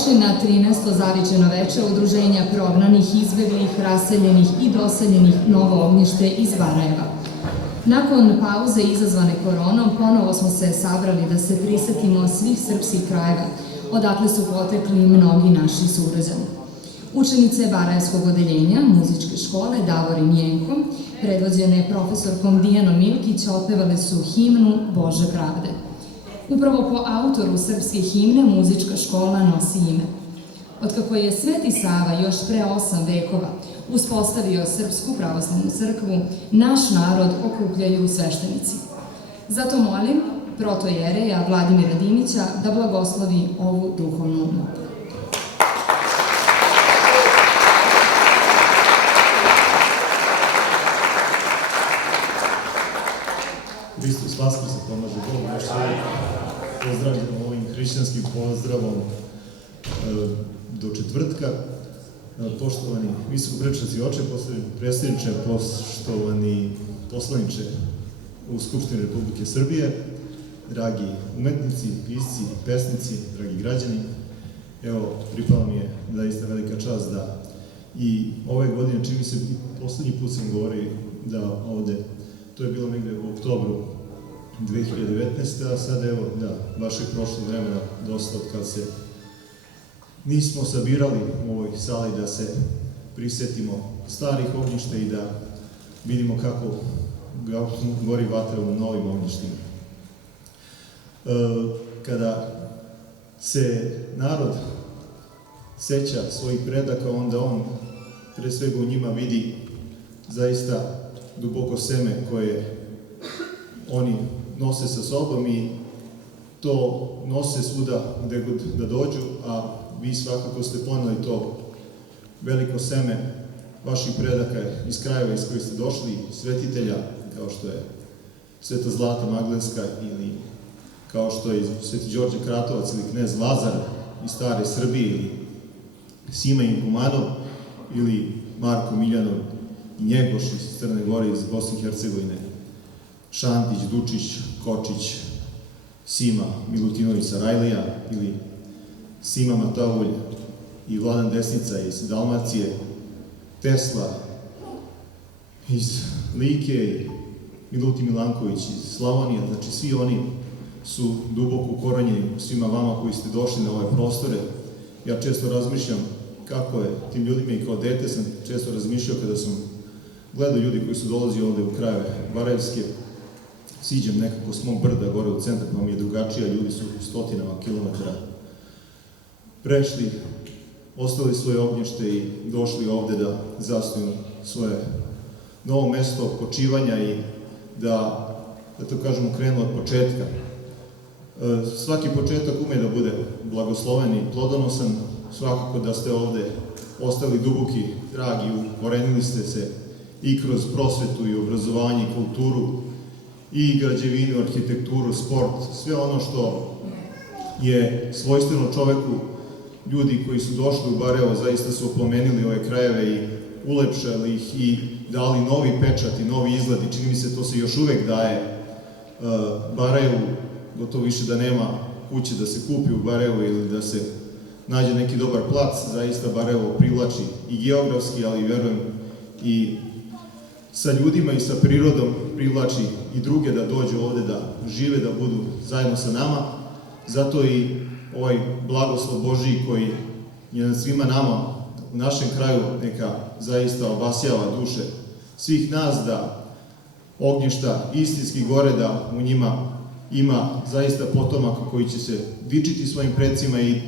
Dobrodošli na 13. zavičajno veče udruženja prognanih, izbeglih, raseljenih i doseljenih Novo Ognjište iz Barajeva. Nakon pauze izazvane koronom, ponovo smo se sabrali da se prisetimo svih srpskih krajeva, odakle su potekli mnogi naši sugrađani. Učenice Barajevskog odeljenja muzičke škole Davor i Mjenko, predvođene profesorkom Dijanom Milkić, otpevale su himnu Bože pravde. Upravo po autoru srpske himne muzička škola nosi ime. Otkako je Sveti Sava još pre 8 vekova uspostavio Srpsku pravoslavnu crkvu, naš narod okupljaju sveštenici. Zato molim protojereja Vladimira Dimića da blagoslovi ovu duhovnu notu. Hristos Vaskrs, pomaže Bog, još sve pozdravljamo ovim hrišćanskim pozdravom do četvrtka. Poštovani visokoprečnici oče, predsjedniče, poštovani poslaniče u Skupštini Republike Srbije, dragi umetnici, pisci, pesnici, dragi građani, evo, pripala mi je zaista velika čast da i ove godine, čini se, poslednji put sam govorio da ovde, to je bilo negde u oktobru 2019. A sad evo, da, baš je prošlo vremena dosta od kad se nismo sabirali u ovoj sali da se prisetimo starih ognjišta i da vidimo kako gori vatra u novim ognjištima. Kada se narod seća svojih predaka, onda on pre svega u njima vidi zaista duboko seme koje oni nose sa sobom i to nose svuda gde god da dođu, a vi svakako ste poneli to veliko seme vaših predaka iz krajeva iz kojih ste došli, svetitelja, kao što je Sveta Zlata Magdanska ili kao što je Sveti Đorđe Kratovac ili knez Lazar iz stare Srbije ili Sima Inkumanov ili Marko Miljanov i Njegoš iz Crne Gore, iz Bosne i Hercegovine, Šantić, Dučić, Kočić, Sima Milutinović Sarajlija ili Sima Matavulj i Vladan Desnica iz Dalmacije, Tesla iz Like, Milutin Milanković iz Slavonije, znači svi oni su duboko ukorenjeni svima vama koji ste došli na ove prostore. Ja često razmišljam kako je tim ljudima i kao dete sam često razmišljao kada sam gledao ljudi koji su dolazili ovde u krajeve Barajevske, siđem nekako s mog brda gore u centar, pa mi je drugačija, ljudi su stotinama kilometara prešli, ostavili svoje ognjište i došli ovde da zastaju svoje novo mesto počivanja i da to kažemo, krenu od početka. Svaki početak ume da bude blagosloven i plodonosan, svakako da ste ovde ostali duboki trag i ukorenili ste se i kroz prosvetu i obrazovanje i kulturu i građevinu, arhitekturu, sport, sve ono što je svojstveno čoveku. Ljudi koji su došli u Barajevo zaista su oplemenili ove krajeve i ulepšali ih i dali novi pečat i novi izgled i čini mi se to se još uvek daje Barajevu, gotovo više da nema kuće da se kupi u Barajevu ili da se nađe neki dobar plac, zaista Barajevo privlači i geografski, ali verujem i sa ljudima i sa prirodom privlači i druge da dođu ovde da žive, da budu zajedno sa nama. Zato i ovaj blagoslov Božiji koji je nad svima nama u našem kraju neka zaista obasjava duše svih nas, da ognjišta istinski gore, da u njima ima zaista potomaka koji će se dičiti svojim predsima i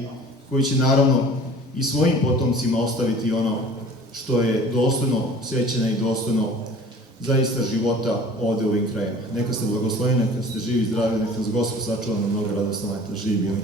koji će naravno i svojim potomcima ostaviti ono što je dostojno sećanja i dostojno zaista života ovde u ovim krajima. Neka ste blagosloveni, neka ste živi i zdravi, neka nas Gospod sačuva na mnogo radosno leta. Živi bili.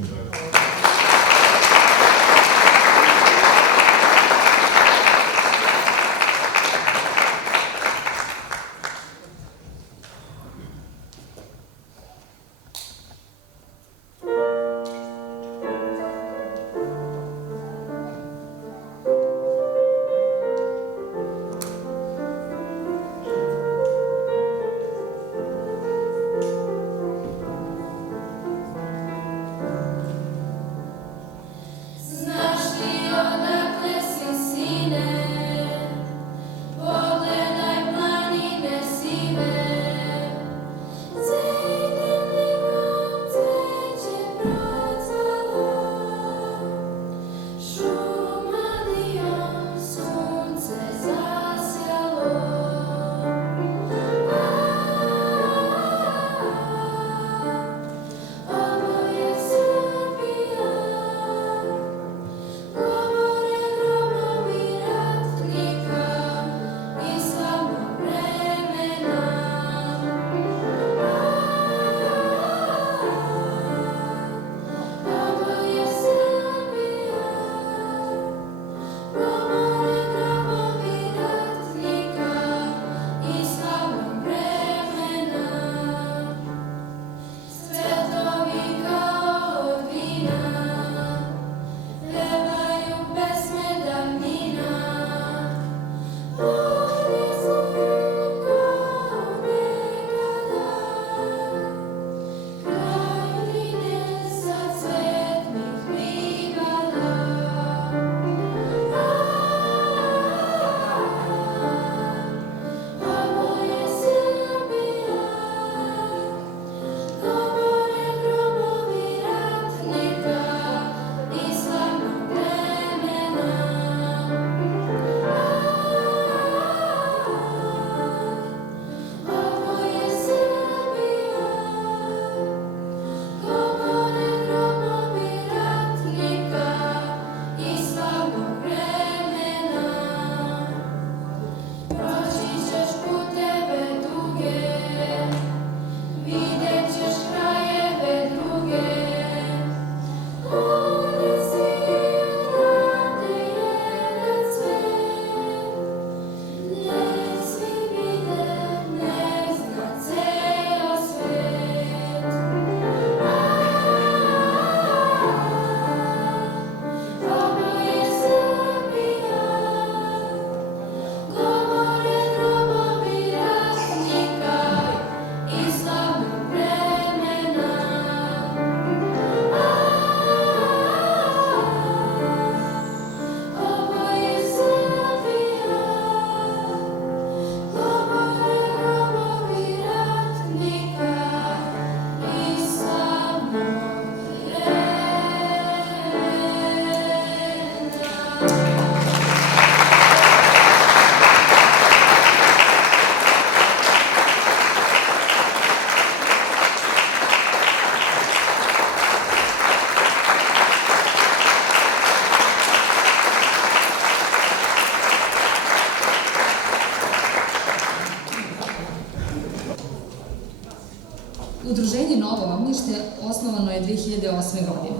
Udruženje Novo Ognjište osnovano je 2008. godine.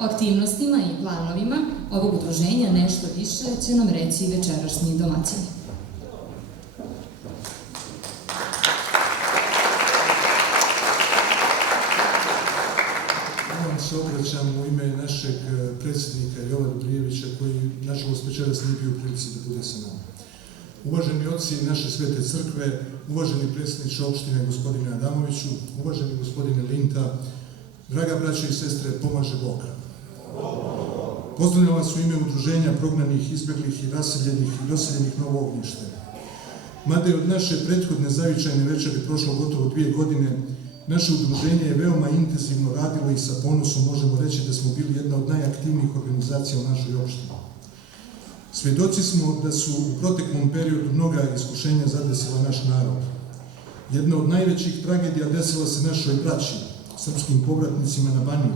O aktivnostima i planovima ovog udruženja nešto više će nam reći večerašnji domaćini. Se obraćam u ime našeg predsjednika Jovana Brijevića, koji nažalost večeras nije bio u prilici da bude sa nama. Uvaženi oci naše svete crkve, uvaženi predsjedniče opštine gospodine Adamoviću, uvaženi gospodine Linta, draga braća i sestre, pomaže Bog. Pozdravljam vas u ime udruženja prognanih, izbeglih i raseljenih i doseljenih Novo Ognjište. Mada je od naše prethodne zavičajne večeri prošlo gotovo 2 godine, naše udruženje je veoma intenzivno radilo i sa ponosom možemo reći da smo bili jedna od najaktivnijih organizacija u našoj opštini. Svjedoci smo da su u proteklom periodu mnoga iskušenja zadesila naš narod. Jedna od najvećih tragedija desila se našoj braći, srpskim povratnicima na Baniji,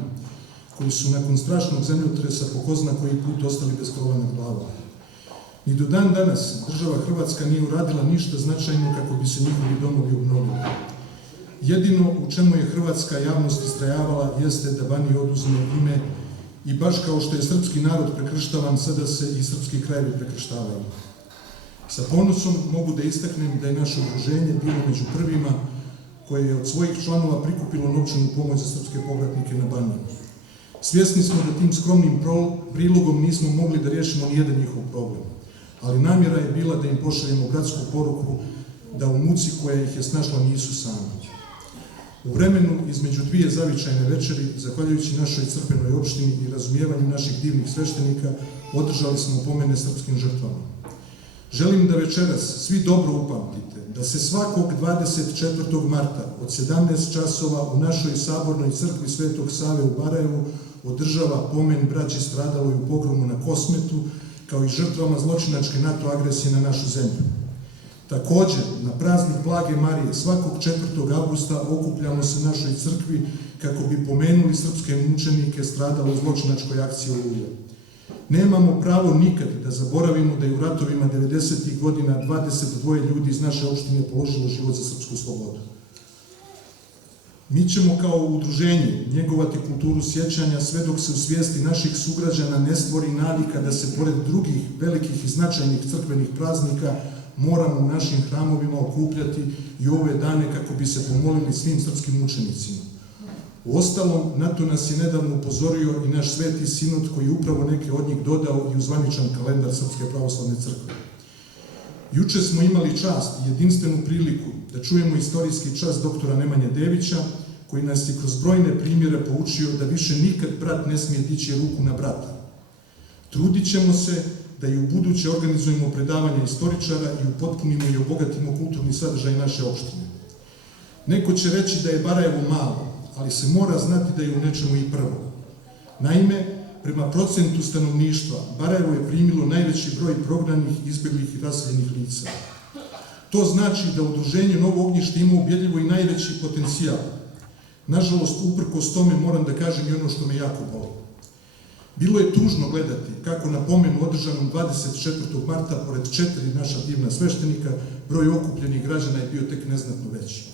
koji su nakon strašnog zemljotresa po ko zna koji put ostali bez krova nad glavom. Ni do dan danas država Hrvatska nije uradila ništa značajno kako bi se njihovi domovi obnovili. Jedino u čemu je hrvatska javnost istrajavala jeste da Baniji oduzme ime i baš kao što je srpski narod prekrštavan, sada se i srpski krajevi prekrštavaju. Sa ponosom mogu da istaknem da je naše udruženje bilo među prvima koje je od svojih članova prikupilo novčanu pomoć za srpske povratnike na Baniji. Svjesni smo da tim skromnim prilogom nismo mogli da riješimo nijedan njihov problem, ali namjera je bila da im pošaljemo bratsku poruku da u muci koja ih je snašla nisu sami. U vremenu između 2 zavičajne večeri, zahvaljujući našoj crkvenoj opštini i razumijevanju naših divnih sveštenika, održali smo pomene srpskim žrtvama. Želim da večeras svi dobro upamtite da se svakog 24. marta od 17 časova u našoj sabornoj crkvi Svetog Save u Barajevu održava pomen braći stradaloj u pogromu na Kosmetu, kao i žrtvama zločinačke NATO agresije na našu zemlju. Također, na praznik Blage Marije svakog 4. avgusta okupljamo se u našoj crkvi kako bi pomenuli srpske mučenike stradale u zločinačkoj akciji Oluja. Nemamo pravo nikad da zaboravimo da je u ratovima 90. godina 22 ljudi iz naše opštine položilo život za srpsku slobodu. Mi ćemo kao udruženje njegovati kulturu sjećanja sve dok se u svijesti naših sugrađana ne stvori navika da se pored drugih velikih i značajnih crkvenih praznika moramo u našim hramovima okupljati i ove dane kako bi se pomolili svim srpskim mučenicima. Uostalom, na to nas je nedavno upozorio i naš sveti sinod koji je upravo neke od njih dodao i u zvaničan kalendar Srpske pravoslavne crkve. Juče smo imali čast i jedinstvenu priliku da čujemo istorijski čas doktora Nemanje Devića, koji nas je kroz brojne primjere poučio da više nikad brat ne smije dići ruku na brata. Trudit ćemo se da i u buduće organizujemo predavanja istoričara i upotpunimo i obogatimo kulturni sadržaj naše opštine. Neko će reći da je Barajevo malo, ali se mora znati da je u nečemu i prvo. Naime, prema procentu stanovništva, Barajevo je primilo najveći broj prognanih, izbeglih i raseljenih lica. To znači da udruženje Novo Ognjište ima ubjedljivo i najveći potencijal. Nažalost, uprkos tome moram da kažem i ono što me jako boli. Bilo je tužno gledati kako na pomenu održanom 24. marta, pored 4 naša divna sveštenika, broj okupljenih građana je bio tek neznatno veći.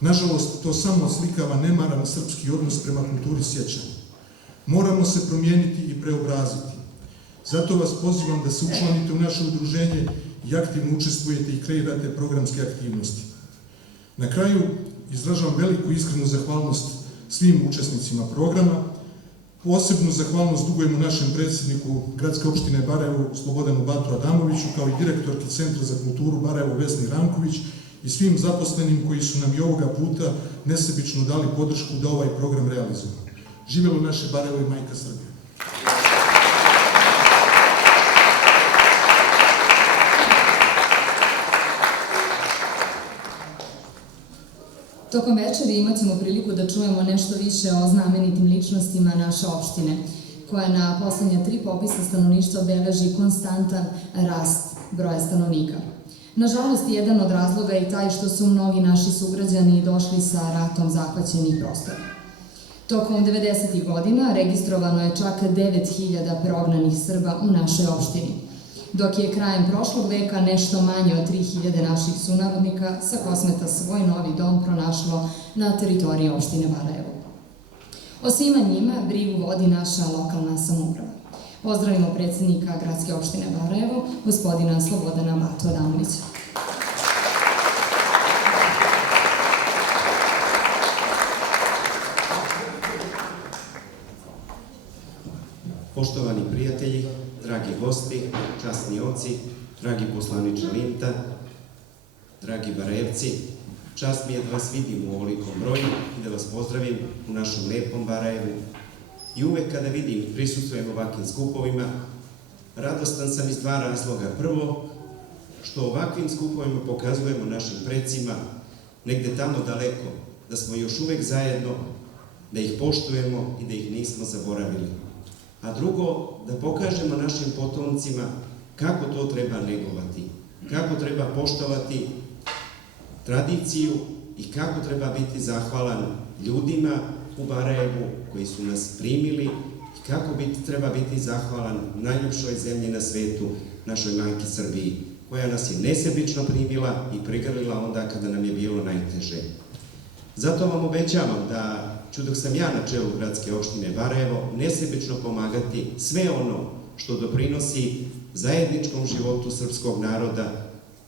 Nažalost, to samo oslikava nemaran srpski odnos prema kulturi sjećanja. Moramo se promijeniti i preobraziti. Zato vas pozivam da se učlanite u naše udruženje i aktivno učestvujete i kreirate programske aktivnosti. Na kraju, izražavam veliku iskrenu zahvalnost svim učesnicima programa. Posebnu zahvalnost dugujemo našem predsjedniku Gradske opštine Barajevo, Slobodanu Batru Adamoviću, kao i direktorki Centra za kulturu Barajevo, Vesni Ranković, i svim zaposlenim koji su nam i ovoga puta nesebično dali podršku da ovaj program realizujemo. Živelo naše Barajevo i majka Srbija. Tokom večeri imat ćemo priliku da čujemo nešto više o znamenitim ličnostima naše opštine, koja na poslednja 3 popisa stanovništva beleži konstantan rast broja stanovnika. Nažalost, jedan od razloga je i taj što su mnogi naši sugrađani došli sa ratom zahvaćenih prostora. Tokom 90. godina registrovano je čak 9000 prognanih Srba u našoj opštini. dok je krajem prošlog veka nešto manje od 3000 naših sunarodnika sa Kosmeta svoj novi dom pronašlo na teritoriji opštine Barajevo. O svima njima brigu vodi naša lokalna samouprava. Pozdravimo predsjednika Gradske opštine Barajevo, gospodina Slobodana Batu Adamovića. Poštovani prijatelji, dragi gosti, časni oci, dragi poslaniče Linta, dragi Barajevci, čast mi je da vas vidim u ovolikom broju i da vas pozdravim u našem lepom Barajevu. I uvek kada vidim i prisustvujem ovakvim skupovima, radostan sam iz dva razloga. Prvo, što ovakvim skupovima pokazujemo našim precima, negde tamo daleko, da smo još uvek zajedno, da ih poštujemo i da ih nismo zaboravili. A drugo, da pokažemo našim potomcima kako to treba negovati, kako treba poštovati tradiciju i kako treba biti zahvalan ljudima u Barajevu koji su nas primili i kako treba biti zahvalan najljepšoj zemlji na svetu, našoj majki Srbiji, koja nas je nesebično primila i prigrlila onda kada nam je bilo najteže. Zato vam obećavam da ću, dok sam ja na čelu Gradske opštine Barajevo, nesebično pomagati sve ono što doprinosi zajedničkom životu srpskog naroda,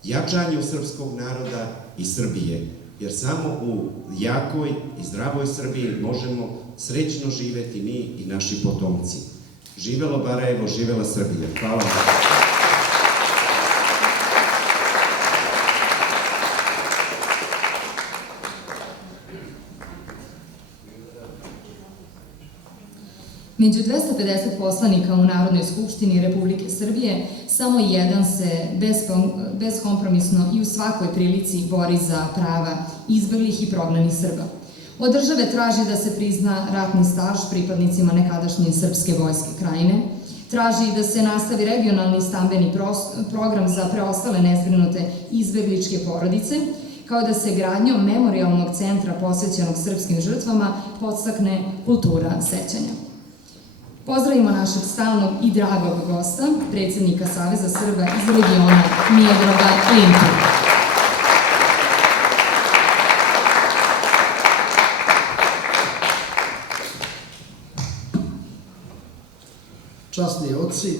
jačanju srpskog naroda i Srbije. Jer samo u jakoj i zdravoj Srbiji možemo srećno živeti mi i naši potomci. Živelo Barajevo, živela Srbija. Hvala vam. Među 250 poslanika u Narodnoj skupštini Republike Srbije, samo jedan se beskompromisno i u svakoj prilici bori za prava izbeglih i prognanih Srba. Od države traži da se prizna ratni staž pripadnicima nekadašnje srpske vojske Krajine, traži da se nastavi regionalni stambeni program za preostale nezbrinute izbegličke porodice, kao da se gradnjom memorijalnog centra posvećenog srpskim žrtvama podstakne kultura sećanja. Pozdravimo našeg stalnog i dragog gosta, predsjednika Saveza Srba iz regiona Miodraga Lintu. Časni oci,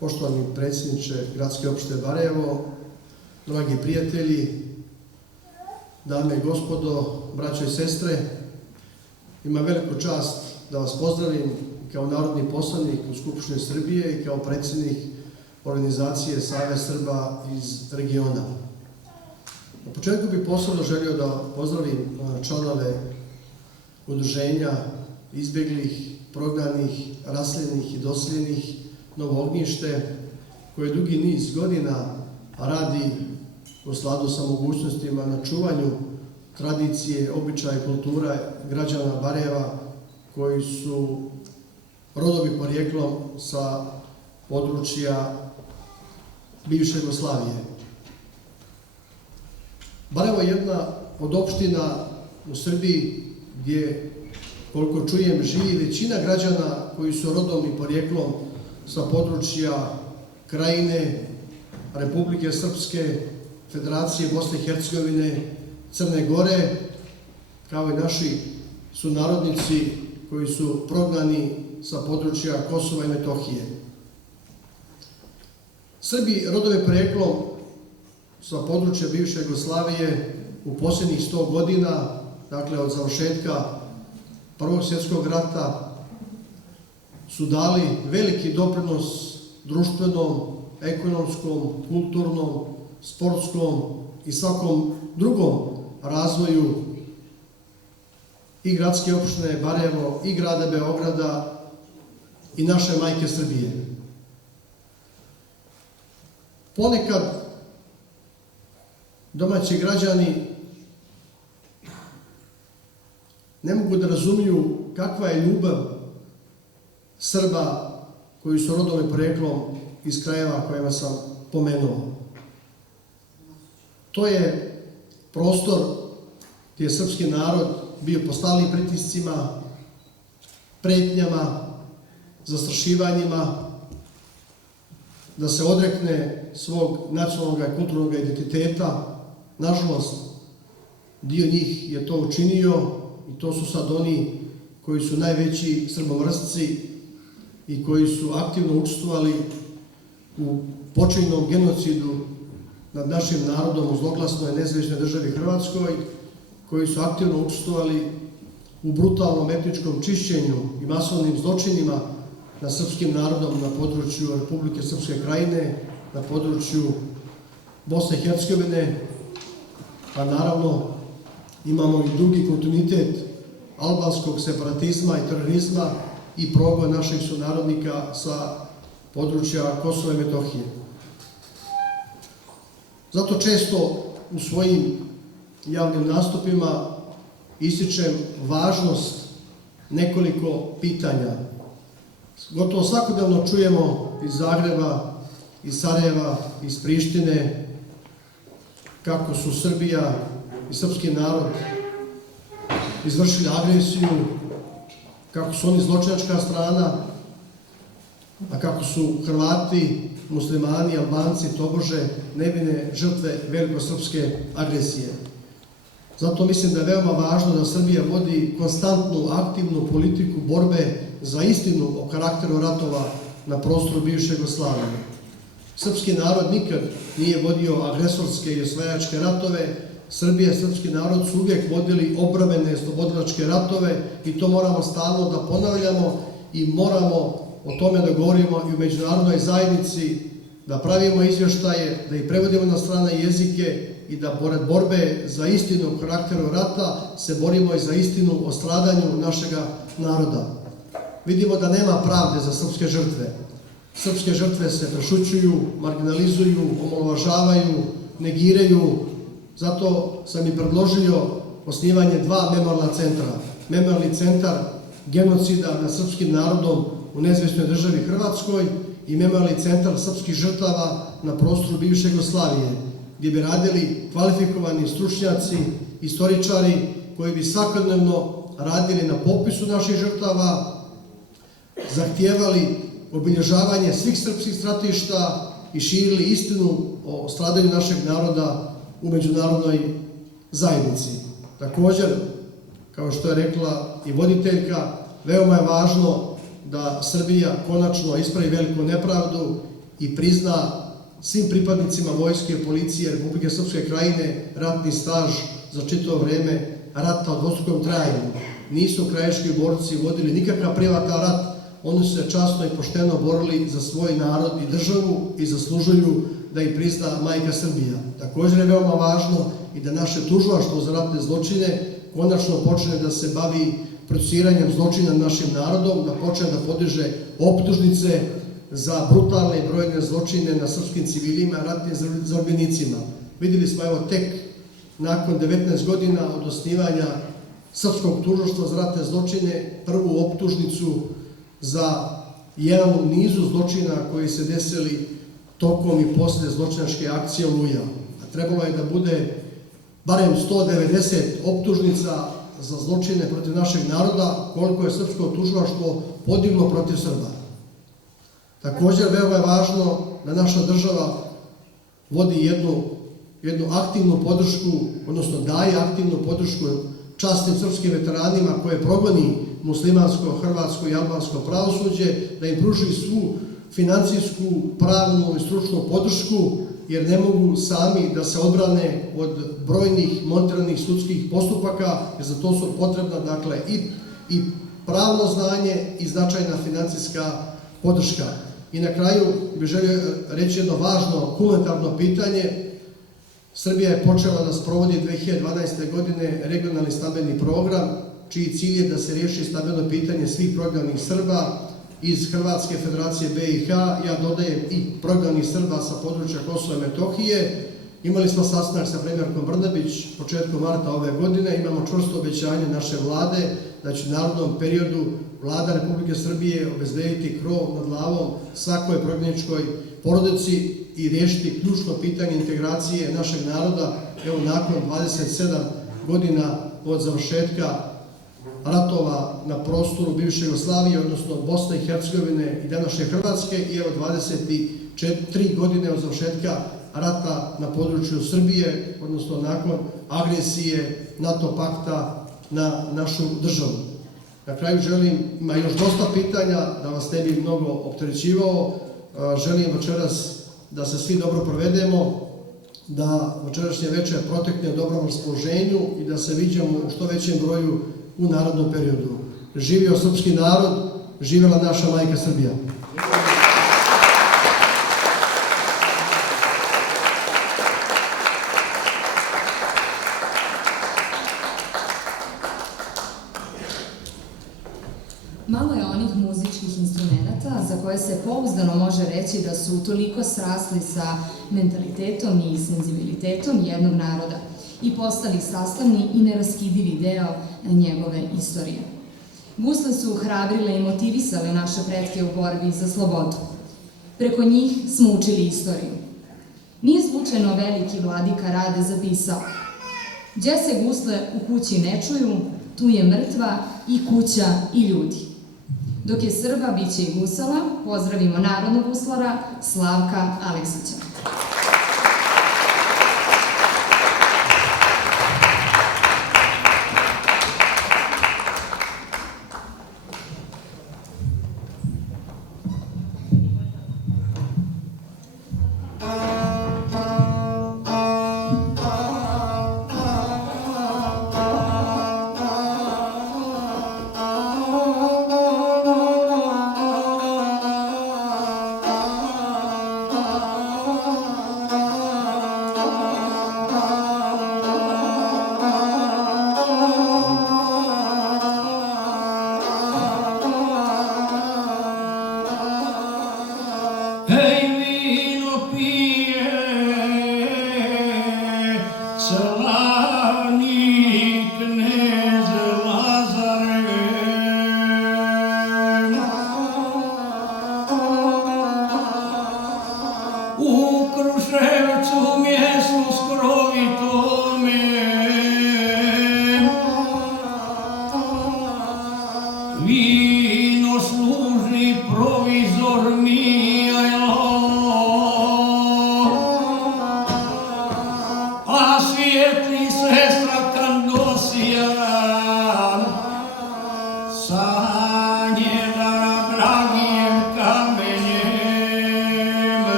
poštovani predsjedniče Gradske opštine Barajevo, dragi prijatelji, dame i gospodo, braćo i sestre, imam veliku čast da vas pozdravim kao narodni poslanik u Skupštini Srbije i kao predsjednik organizacije Savez Srba iz regiona. Na početku bih posebno želio da pozdravim članove udruženja izbeglih, prognanih, raseljenih i doseljenih Novo Ognjište, koje dugi niz godina radi u skladu sa mogućnostima na čuvanju tradicije, običaja i kultura građana Barajeva koji su rodovi porijeklom sa područja bivše Jugoslavije. Barajevo je jedna od opština u Srbiji gdje, koliko čujem, živi većina građana koji su rodom i porijeklom sa područja Krajine, Republike Srpske, Federacije Bosne i Hercegovine, Crne Gore, kao i naši sunarodnici koji su prognani sa područja Kosova i Metohije. Srbi rodove porijeklom sa područja bivše Jugoslavije u posljednjih 100 godina, dakle od završetka Prvog svjetskog rata, su dali veliki doprinos društvenom, ekonomskom, kulturnom, sportskom i svakom drugom razvoju i gradske opštine Barajevo, i grada Beograda i naše majke Srbije. Ponekad domaći građani ne mogu da razumiju kakva je ljubav Srba koji su rodom i porijeklom iz krajeva kojima sam pomenuo. To je prostor gdje je srpski narod bio pod stalnim pritiscima, pretnjama, zastrašivanjima, da se odrekne svog nacionalnog i kulturnog identiteta. Nažalost, dio njih je to učinio i to su sad oni koji su najveći srbomrsci i koji su aktivno učestvovali u počinjenom genocidu nad našim narodom u zloglasnoj nezavisnoj državi Hrvatskoj, koji su aktivno učestvovali u brutalnom etničkom čišćenju i masovnim zločinima nad srpskim narodom na području Republike Srpske Krajine, na području Bosne i Hercegovine, a naravno imamo i drugi kontinuitet albanskog separatizma i terorizma i progon naših sunarodnika sa područja Kosova i Metohije. Zato često u svojim javnim nastupima ističem važnost nekoliko pitanja. Gotovo svakodnevno čujemo iz Zagreba, iz Sarajeva, iz Prištine kako su Srbija i srpski narod izvršili agresiju, kako su oni zločinačka strana, a kako su Hrvati, muslimani, Albanci, tobože nevine žrtve velikosrpske agresije. Zato mislim da je veoma važno da Srbija vodi konstantnu, aktivnu politiku borbe za istinu o karakteru ratova na prostoru bivše Jugoslavije. Srpski narod nikad nije vodio agresorske i osvajačke ratove. Srbija i srpski narod su uvijek vodili obrambene slobodilačke ratove i to moramo stalno da ponavljamo i moramo o tome da govorimo i u međunarodnoj zajednici, da pravimo izvještaje, da ih prevodimo na strane jezike i da pored borbe za istinu o karakteru rata se borimo i za istinu o stradanju našega naroda. Vidimo da nema pravde za srpske žrtve. Srpske žrtve se prešućuju, marginalizuju, omalovažavaju, negiraju. Zato sam i predložio osnivanje 2 memorijalna centra. Memorijalni centar genocida nad srpskim narodom u nezavisnoj državi Hrvatskoj i memorijalni centar srpskih žrtava na prostoru bivše Jugoslavije, gdje bi radili kvalifikovani stručnjaci, istoričari koji bi svakodnevno radili na popisu naših žrtava, zahtijevali obilježavanje svih srpskih stratišta i širili istinu o stradanju našeg naroda u međunarodnoj zajednici. Također, kao što je rekla i voditeljka, veoma je važno da Srbija konačno ispravi veliku nepravdu i prizna svim pripadnicima vojske i policije Republike Srpske Krajine ratni staž za čitavo vreme rata u dvostrukom trajanju. Nisu krajiški borci vodili nikakav privatan rat, oni su se časno i pošteno borili za svoj narod i državu i zaslužuju da ih prizna majka Srbija. Također je veoma važno i da naše tužilaštvo za ratne zločine konačno počne da se bavi procesuiranjem zločina našim narodom, da počne da podiže optužnice za brutalne i brojne zločine na srpskim civilima i ratnim zarobljenicima. Vidjeli smo evo tek nakon 19 godina od osnivanja Srpskog tužilaštva za ratne zločine prvu optužnicu za jedan u nizu zločina koji se desili tokom i posle zločinačke akcije Oluja. A trebalo je da bude barem 190 optužnica za zločine protiv našeg naroda, koliko je srpsko tužilaštvo podiglo protiv Srba. Također, veoma je važno da naša država vodi jednu aktivnu podršku, odnosno daje aktivnu podršku časnim srpskim veteranima koje progoni muslimansko, hrvatsko i albansko pravosuđe, da im pruži svu financijsku, pravnu i stručnu podršku, jer ne mogu sami da se odbrane od brojnih montiranih sudskih postupaka, jer za to su potrebna dakle i pravno znanje i značajna financijska podrška. I na kraju bih želio reći jedno važno humanitarno pitanje. Srbija je počela da sprovodi 2012. godine regionalni stambeni program, čiji cilj je da se riješi stambeno pitanje svih prognanih Srba iz Hrvatske Federacije BiH, ja dodajem i prognanih Srba sa područja Kosova i Metohije. Imali smo sastanak sa premijerkom Brnabić početkom marta ove godine, imamo čvrsto obećanje naše vlade da će u narednom periodu Vlada Republike Srbije obezbediti krov nad glavom svakoj prognaničkoj porodici i riješiti ključno pitanje integracije našeg naroda, evo nakon 27 godina od završetka ratova na prostoru bivše Jugoslavije, odnosno Bosne i Hercegovine i današnje Hrvatske, i evo 3 godine od završetka rata na području Srbije, odnosno nakon agresije NATO pakta na našu državu. Na kraju ima još dosta pitanja, da vas ne bi mnogo opterećivao. Želim večeras da se svi dobro provedemo, da večerašnje večer protekne u dobrom raspoloženju i da se viđamo u što većem broju u narednom periodu. Živio srpski narod, živela naša majka Srbija. Malo je onih muzičkih instrumenta za koje se pouzdano može reći da su toliko srasli sa mentalitetom i senzibilitetom jednog naroda i postali sastavni i neraskidivi deo njegove istorije. Gusle su hrabrile i motivisale naše pretke u borbi za slobodu. Preko njih smo učili istoriju. Nije slučajno veliki vladika Rade zapisao: "Gdje se gusle u kući ne čuju, tu je mrtva i kuća i ljudi." Dok je Srba, bit će i gusala. Pozdravimo narodnog guslara Slavka Aleksića.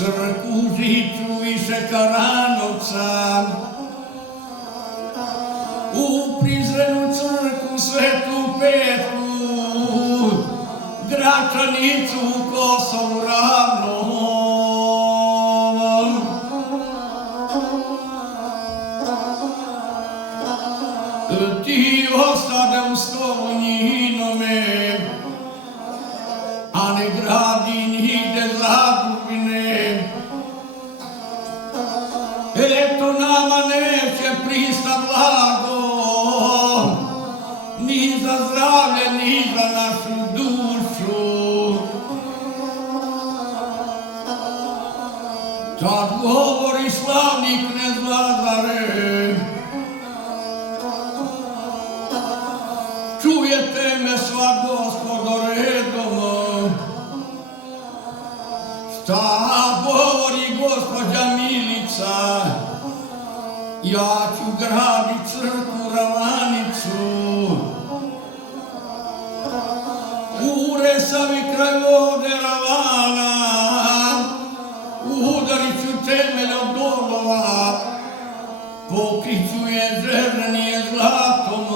crkvu Žiču više Karanovca, u Prizrenu crkvu Svetu Petru, Gračanicu u Kosovu Ravnom. Ti ostade u Stolonjinome, a ne gradi nigde zagrubine. Eto nama neće pristat blago, ni za zdravlje, ni za našu dušu. Tad govori slavni knez Lazare, čujete me sva gospodo redom, šta govori gospođa Milica, ja ću gradit crkvu Ravanicu, u Resavi kraj vode Ravana, udarit ću temelj od dolova, pokriću je ževrenije zlatom,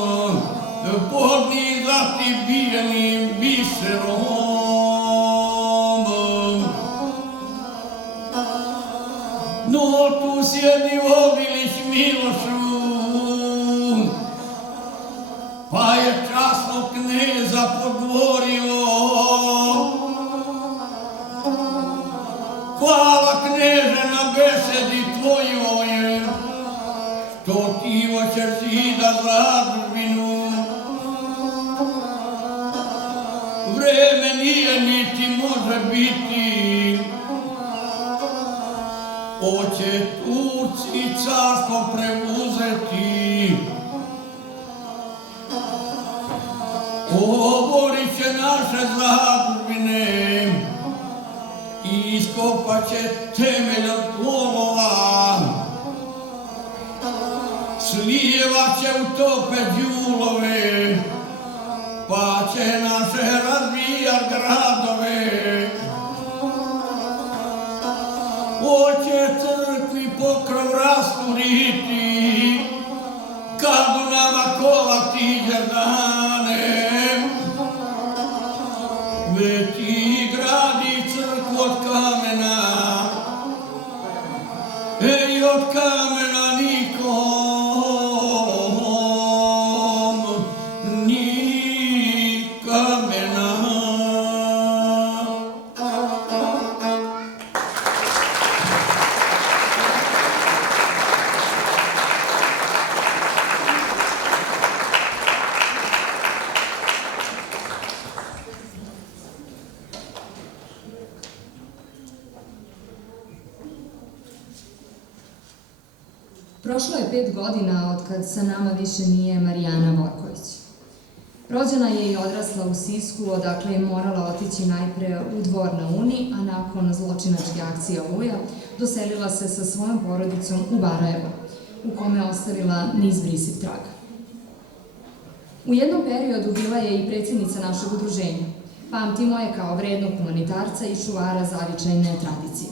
podnizati bijelim biserom. No tu sjedi Obilić Milošu, pa je časnog kneza podvorio. Hvala kneže na besedi tvojoj, što ti hoćeš zida zagrubinu. Vreme nije niti može biti, hoće Turci carstvo preuzeti. Oborit će naše zagrubine i iskopat će temelj od golova. Slijevat će u tope đulove, pa će naše razvijat gradove. Hoće crkvi pokrov rasturiti, kad u nama kovati đerdane. Već ti gradi crkvu od kamena, ej od kamena nikom. Prošlo je 5 godina od kad sa nama više nije Marijana Vorković. Rođena je i odrasla u Sisku, odakle je morala otići najpre u Dvor na Uni, a nakon zločinačke akcije Oluja doselila se sa svojom porodicom u Barajevo, u kome je ostavila neizbrisiv trag. U jednom periodu bila je i predsjednica našeg udruženja. Pamtimo je kao vrednog humanitarca i čuvara zavičajne tradicije.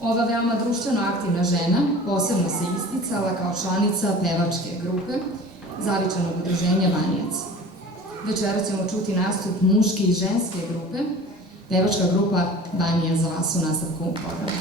Ova veoma društveno aktivna žena posebno se isticala kao članica pevačke grupe zavičajnog udruženja Banijac. Večera ćemo čuti nastup muške i ženske grupe, pevačka grupa Banijac za vas u nastavku programa.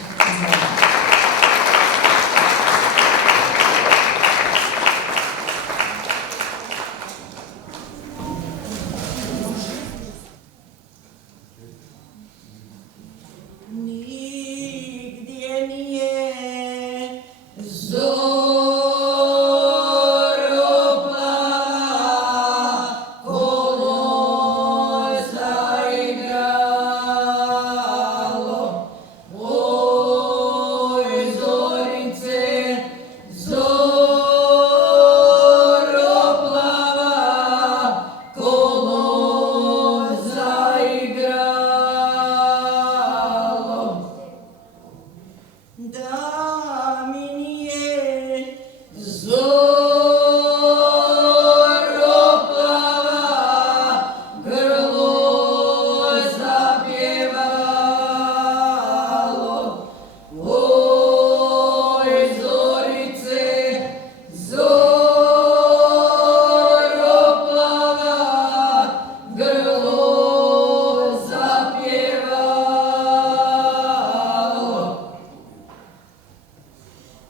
Oh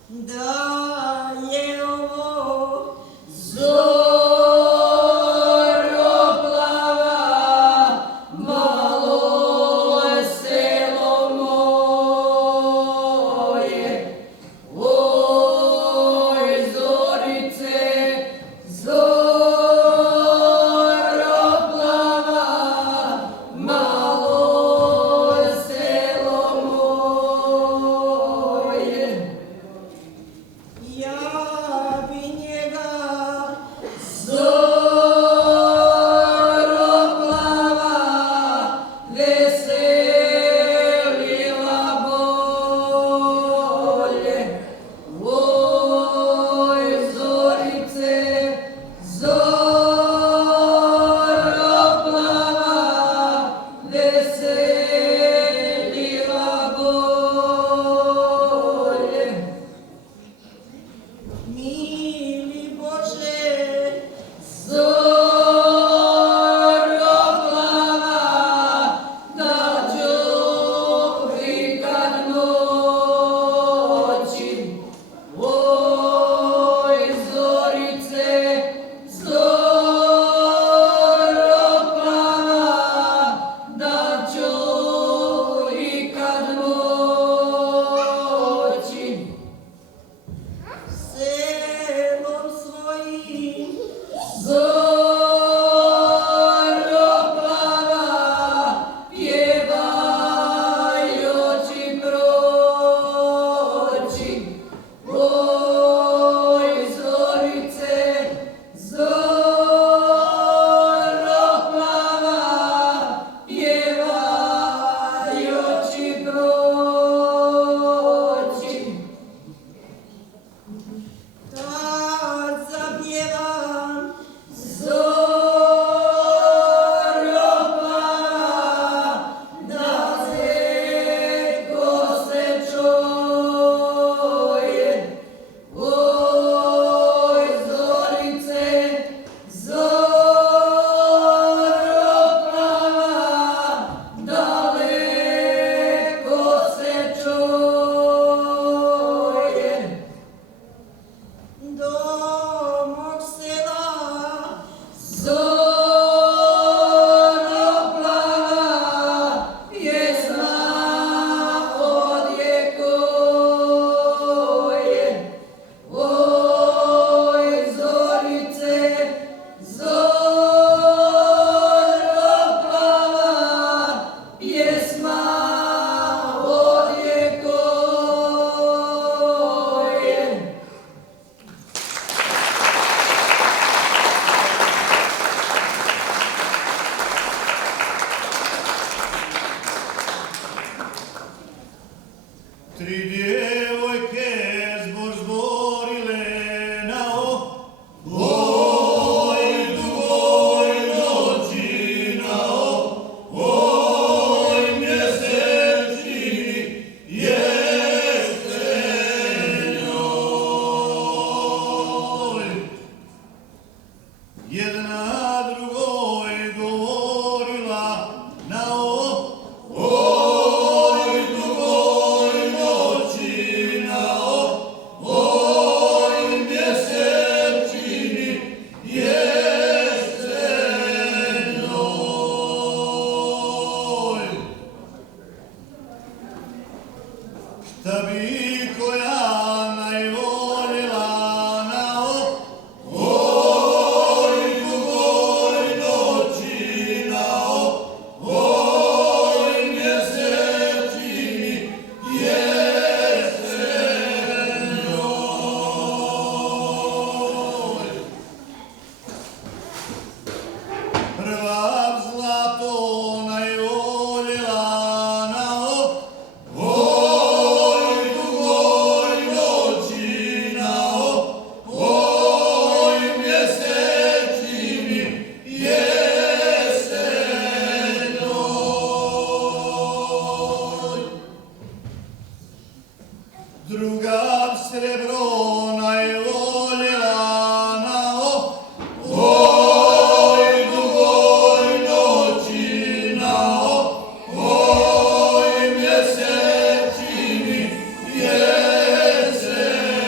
da je ovo Zoro plava, malo selo moje. Oj, zorice, zoro plava, malo selo moje. ja bi njega Zoro plava, veselila bolje. Oj, zorice, zoro plava, veselila bolje. mili Bože, Zoro plava, da đuvi kad noći. Oj, zorice, zoro plava, da đuvi kad noći. selom svojim Zoro plava, pjevajući proći. Oj, zorice, zoro plava, pjevajući proći. kad zapjevam Zoro plava, da zeko se čuje. Oj, zorice, zoro plava, daleko se čuje. do mog sela Zoro plava, pjesma odjekuje. Oj, zorice, zoro plava, pjesma odjekuje. Tri djevojke zborile na ovoj dugoj noći, na ovoj mjesečini jesenjoj. Jedna drugoj govorila na ovoj dugoj noći, na ovoj mjesečini jesenjoj. Šta bi koja najvoljela na ovoj dugoj noći, na ovoj mjesečini jesenjoj. Prva zlato najvoljela na ovoj dugoj noći, na ovoj mjesečini jesenjoj. Druga srebro najvoljela na ovoj dugoj noći, na ovoj mjesečini jesenjoj.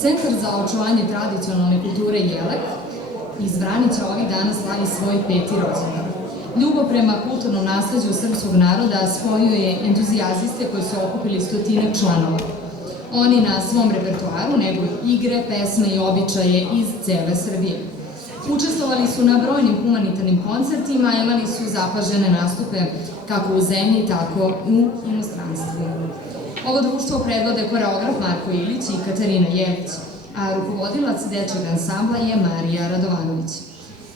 Centar za očuvanje tradicionalne kulture Jelek iz Vranića ovih dana slavi svoj 5. rođendan. Ljubav prema kulturnom nasleđu srpskog naroda spojio je entuzijaziste koji su okupili 100 članova. Oni na svom repertoaru neguju igre, pesme i običaje iz cele Srbije. Učestvovali su na brojnim humanitarnim koncertima, a imali su zapažene nastupe kako u zemlji, tako i u inostranstvu. Ovo društvo predvode koreograf Marko Ilić i Katarina Jelić, a rukovodilac dečjeg ansambla je Marija Radovanović.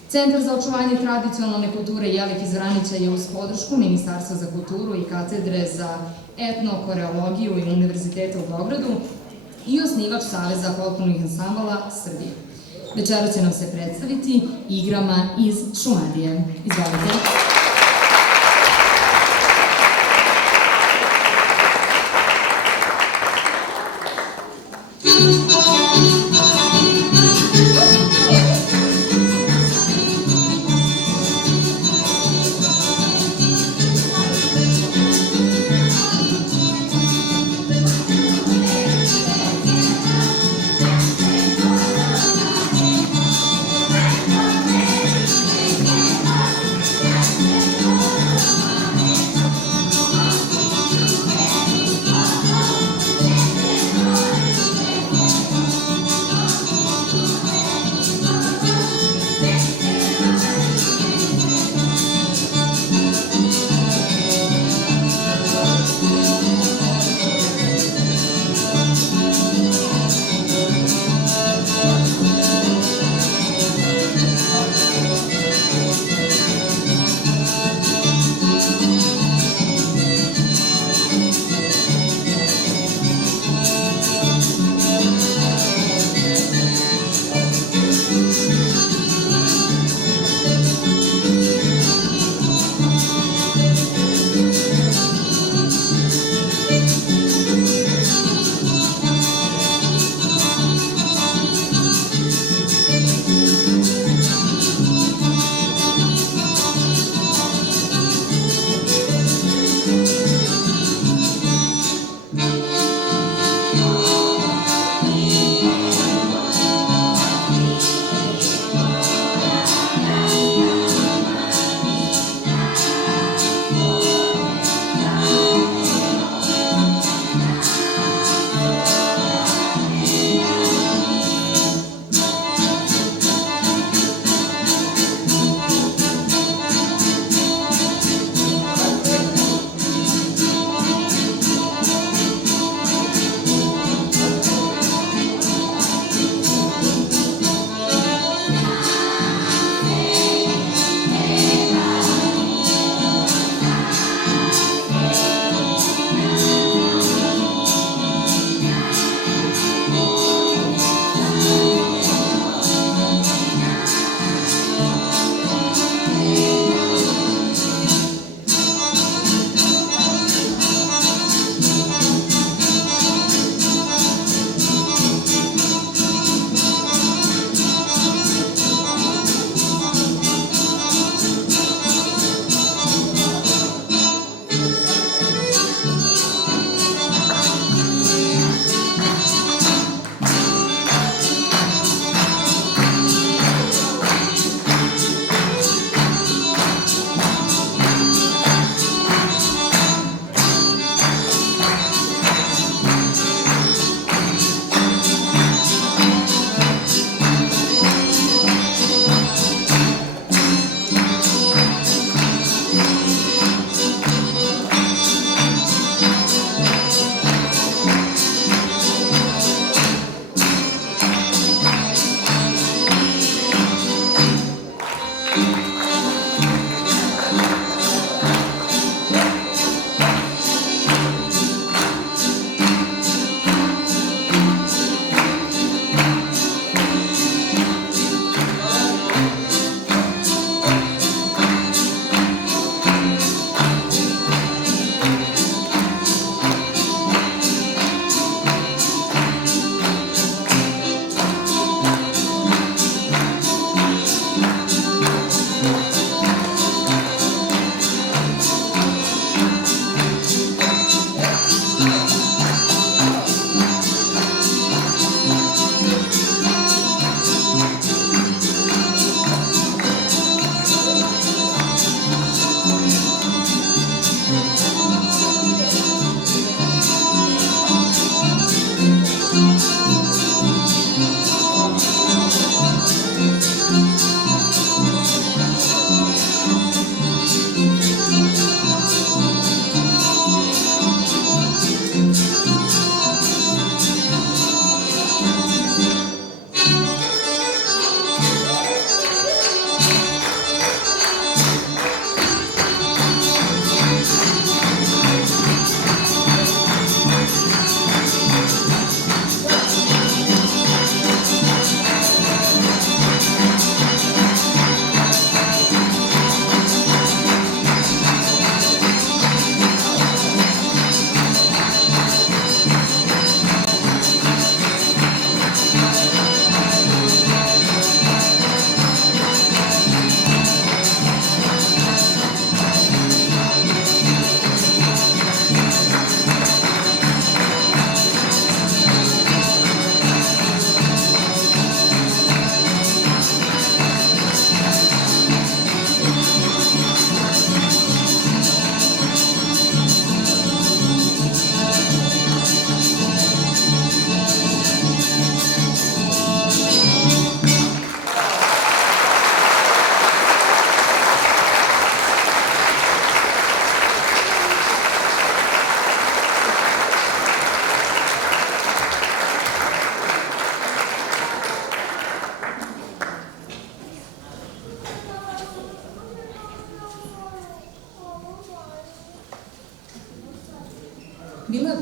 Centar za očuvanje tradicionalne kulture Jelek iz Vranića je uz podršku Ministarstva za kulturu i Katedre za etnokoreologiju i Univerziteta u Beogradu i osnivač Saveza folklornih ansambala Srbije. Večera će nam se predstaviti igrama iz Šumadije. Izvolite. Yeah.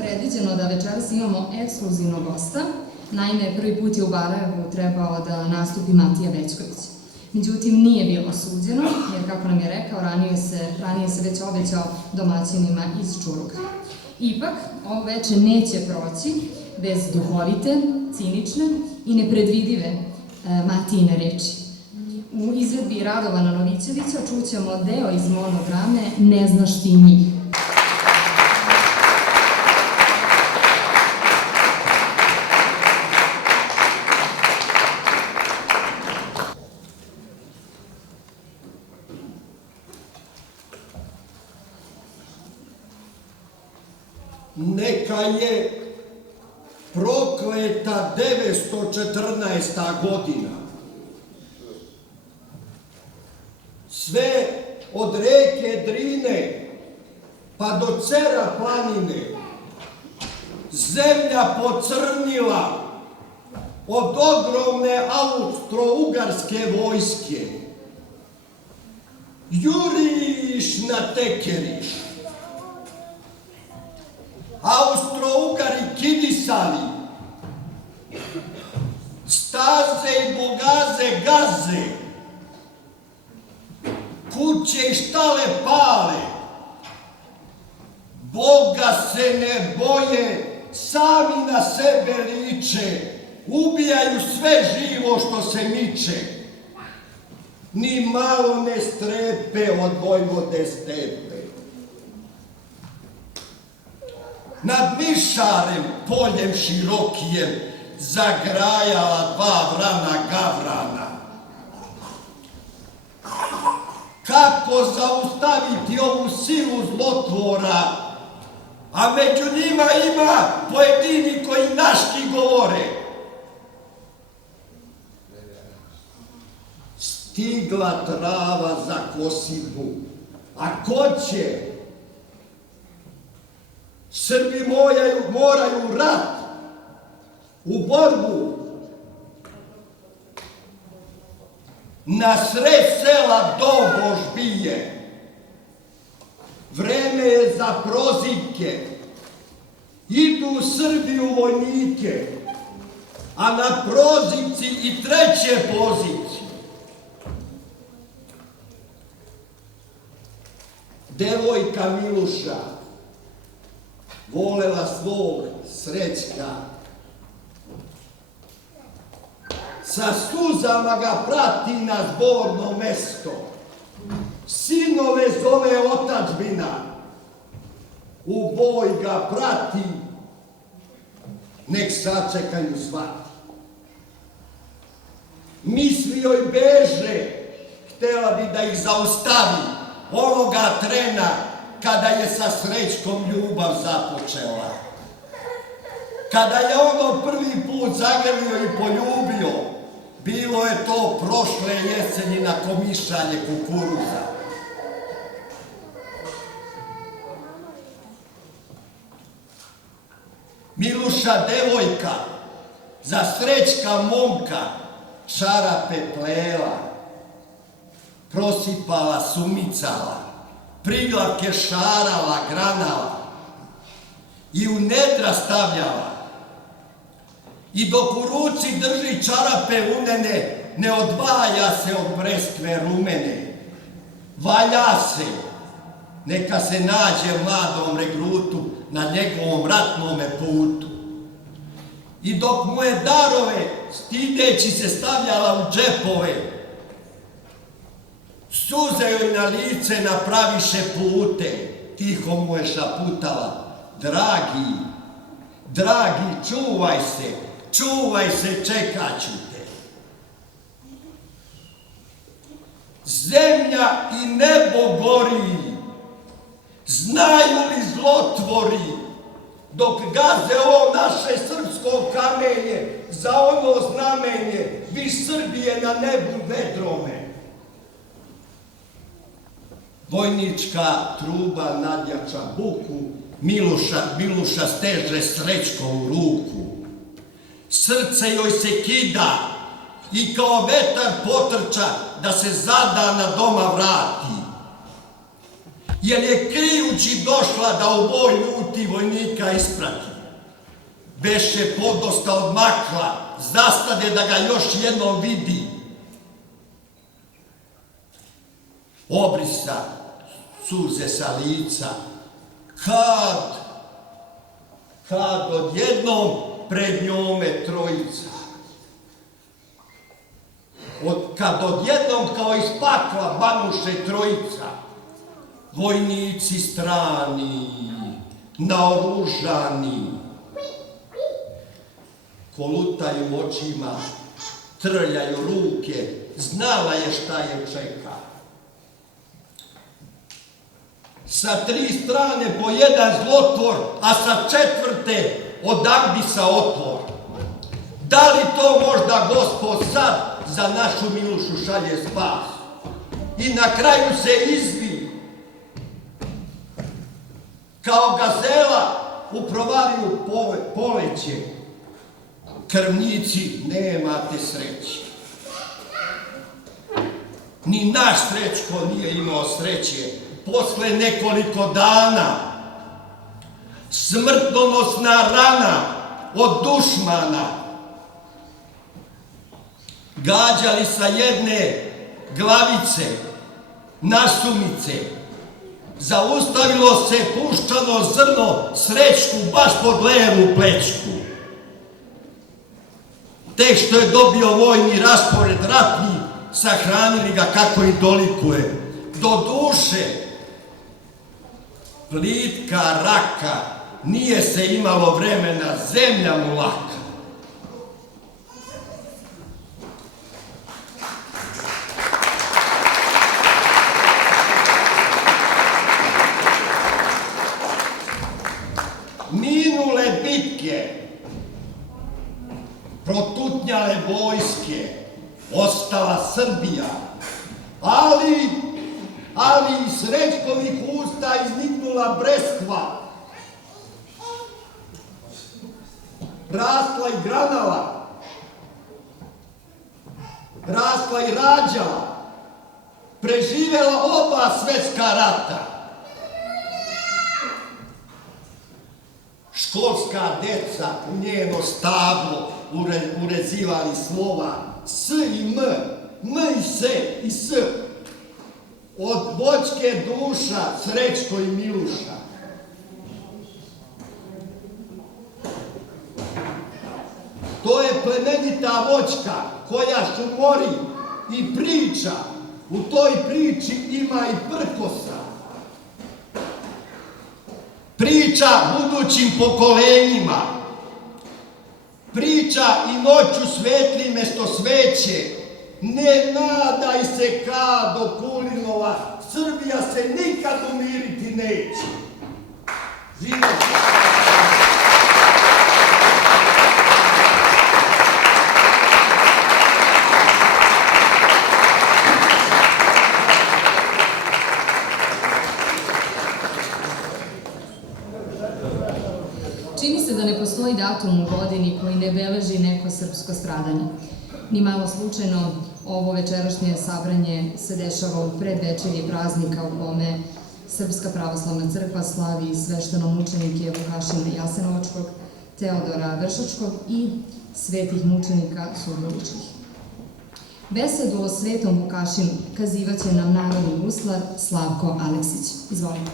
predviđeno da večeras imamo ekskluzivnog gosta. Naime, prvi put je u Barajevu trebao da nastupi Matija Bećković. Međutim, nije bilo suđeno, jer kako nam je rekao, ranije se već obećao domaćinima iz Čuruga. Ipak, ovo veče neće proći bez duhovite, cinične i nepredvidive Matijine reči. U izvedbi Radovana Novićevića čućemo deo iz monograme Ne znaš ti njih. Neka je prokleta 914. godina. Sve od reke Drine pa do Cera planine zemlja pocrnila od ogromne austro-ugarske vojske. Juriš na tekeriš. Austro-Ugari kidisali, staze i bogaze gaze, kuće i štale pale, Boga se ne boje, sami na sebe liče, ubijaju sve živo što se miče, ni malo ne strepe od Vojvode Stepe. Nad Mišarem, poljem širokijem, zagrajala dva vrana gavrana. Kako zaustaviti ovu silu zlotvora, a među njima ima pojedini koji naški govore. Stigla trava za kosibu, a ko će? Srbi moraju rat, u borbu. Na sred sela dobož bije. Vreme je za prozivke. Idu Srbi u vojnike, a na prozivci i treće pozicije. Devojka Miluša volela svog Srećka. Sa suzama ga prati na zborno mesto. Sinove zove otadžbina. U boj ga prati. Nek sačekaju svaki. Misli joj beže. Htela bi da ih zaustavi ovoga trena kada je sa Srećkom ljubav započela. Kada je ono prvi put zagrlio i poljubio, bilo je to prošle jeseni na komišanje kukuruza. Miluša devojka, za Srećka momka, čarape plela, prosipala, sumicala, priglavke šarala, granala i u nedra stavljala. I dok u ruci drži čarape unene, ne odvaja se od breskve rumene. Valja se, neka se nađe mladom regrutu na njegovom ratnome putu. I dok mu je darove, stideći se stavljala u džepove, suze joj na lice napraviše pute, tiho mu je šaputala: dragi, dragi, čuvaj se, čekat ću te. Zemlja i nebo gori, znaju li zlotvori, dok gaze ovo naše srpsko kamenje, za ono znamenje, viš Srbije na nebu vedrome. Vojnička truba nadjača buku, Miluša steže Srećkovu ruku. Srce joj se kida i kao vetar potrča da se zadana doma vrati. jer je krijući došla da u boj ljuti vojnika isprati. Beše podosta odmakla, zastade da ga još jednom vidi. Obrisa suze sa lica, kad odjednom pred njome trojica. Kad odjednom kao iz pakla banuše trojica, vojnici strani, naoružani, kolutaju očima, trljaju ruke, znala je šta je čeka. Sa 3 strane po jedan zlotvor, a sa 4. od ambisa otvor. Da li to možda Gospod sad za našu Milušu šalje spas? I na kraju se izvi, kao gazela u provaliju poleće. Krvnici, nemate sreće. Ni naš Srećko nije imao sreće. Posle nekoliko dana, smrtonosna rana od dušmana, gađali sa jedne glavice, nasumice, zaustavilo se puščano zrno Srećku baš pod levu plečku. Tek što je dobio vojni raspored ratni, sahranili ga kako i dolikuje. Do duše, plitka raka, nije se imalo vremena, zemlja mu laka. Minule bitke, protutnjale vojske, ostala Srbija, ali iz Srećkovih usta izniknula breskva. Rasla i granala, rasla i rađala, preživela oba svetska rata. Školska deca u njeno stablo urezivali slova S i M, M i S i S. Od voćke duša, Srećko i Miluša. To je plemenita voćka koja šumori i priča. U toj priči ima i prkosa. Priča budućim pokolenjima. Priča i noću svetli mesto sveće. Ne nadaj se Kado Kulinova, Srbija se nikad umiriti neće. Živjeti! Čini se da ne postoji datum u godini koji ne beleži neko srpsko stradanje. Ni malo slučajno, ovo večerašnje sabranje se dešava u predvečerje praznika u kome Srpska pravoslavna crkva slavi sveštenomučenike Vukašina Jasenovačkog, Teodora Vršačkog i svetih mučenika Surduličkih. Besedu o svetom Vukašinu kazivaće nam narodni guslar Slavko Aleksić. Izvolite.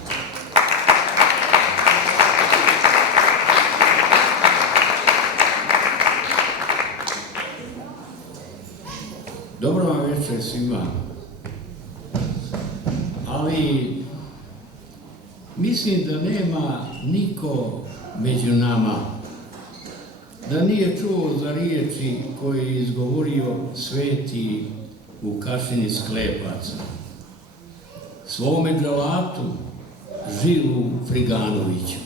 Dobro vam večer svima, ali mislim da nema niko među nama da nije čuo za riječi koje je izgovorio sveti Vukašin iz Klepaca, svome dželatu Žilu Friganoviću.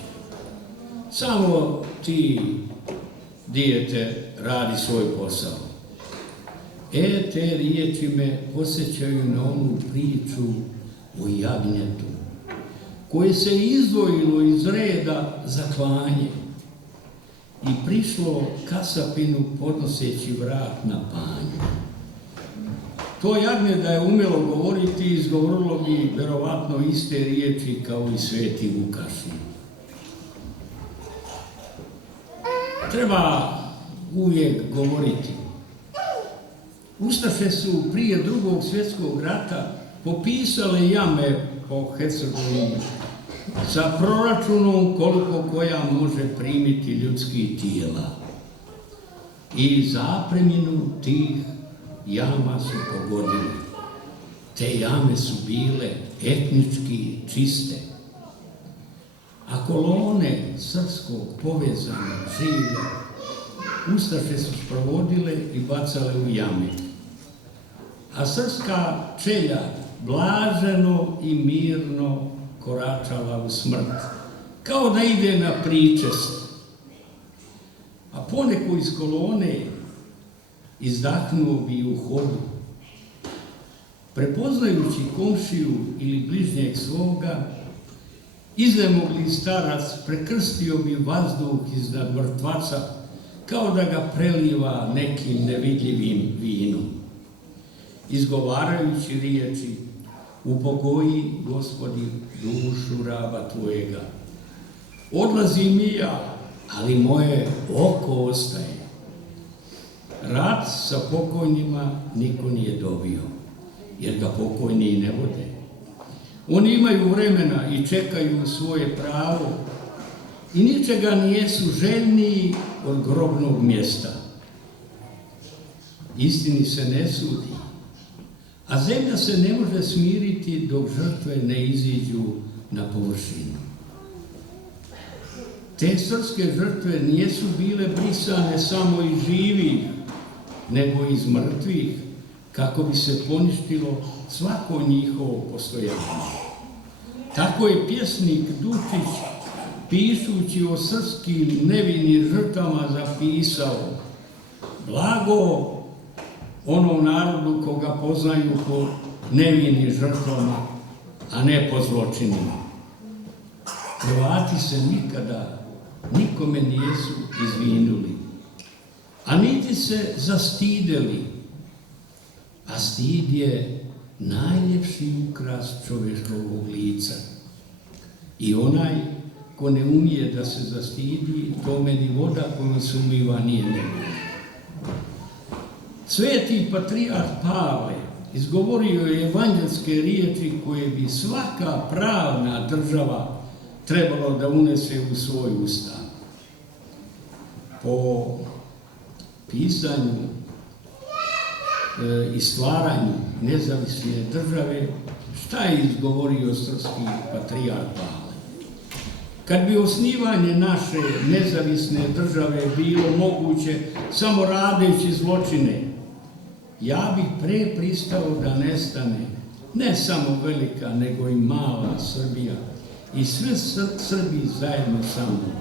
Samo ti, dijete, radi svoj posao. Te riječi me posjećaju na onu priču o jagnjetu, koje se izdvojilo iz reda za klanje i prišlo kasapinu podnoseći vrat na panju. To jagnje da je umjelo govoriti, izgovorilo bi verovatno iste riječi kao i sveti Vukašin. Treba uvijek govoriti. Ustaše su prije Drugog svjetskog rata popisale jame po Hercegovini sa proračunom koliko koja može primiti ljudskih tijela. I zapreminu tih jama su pogodili. Te jame su bile etnički čiste. A kolone srpskog povezanog življa ustaše su sprovodile i bacale u jame. A srpska čeljad blaženo i mirno koračala u smrt, kao da ide na pričest. A poneko iz kolone izdahnuo bi u hodu. Prepoznajući komšiju ili bližnjeg svoga, iznemogli starac prekrstio bi vazduh iznad mrtvaca, kao da ga preliva nekim nevidljivim vinom. Izgovarajući riječi: upokoji, Gospodi, dušu raba tvojega. Odlazim i ja, ali moje oko ostaje. Rat sa pokojnima niko nije dobio, jer ga pokojni ne vode. Oni imaju vremena i čekaju svoje pravo i ničega nijesu željniji od grobnog mjesta. Istini se ne sudi, a zemlja se ne može smiriti dok žrtve ne iziđu na površinu. Te srpske žrtve nijesu bile brisane samo iz živih, nego iz mrtvih, kako bi se poništilo svako njihovo postojanje. Tako je pjesnik Dučić, pišući o srpskim nevinim žrtvama, zapisao: blago onom narodu koga poznaju po nevinim žrtvama, a ne po zločinima. Hrvati se nikada nikome nijesu izvinuli, a niti se zastideli, a stid je najljepši ukras čovječkovog lica. I onaj ko ne umije da se zastidi, tome ni voda kojom se umiva nije nego. Sveti patrijarh Pavle izgovorio je evanđelske riječi koje bi svaka pravna država trebalo da unese u svoj ustav. Po pisanju i stvaranju nezavisne države, šta je izgovorio srpski patrijarh Pavle? Kad bi osnivanje naše nezavisne države bilo moguće samo radeći zločine, ja bih pre pristao da nestane ne samo velika, nego i mala Srbija i sve Srbi zajedno sa mnom,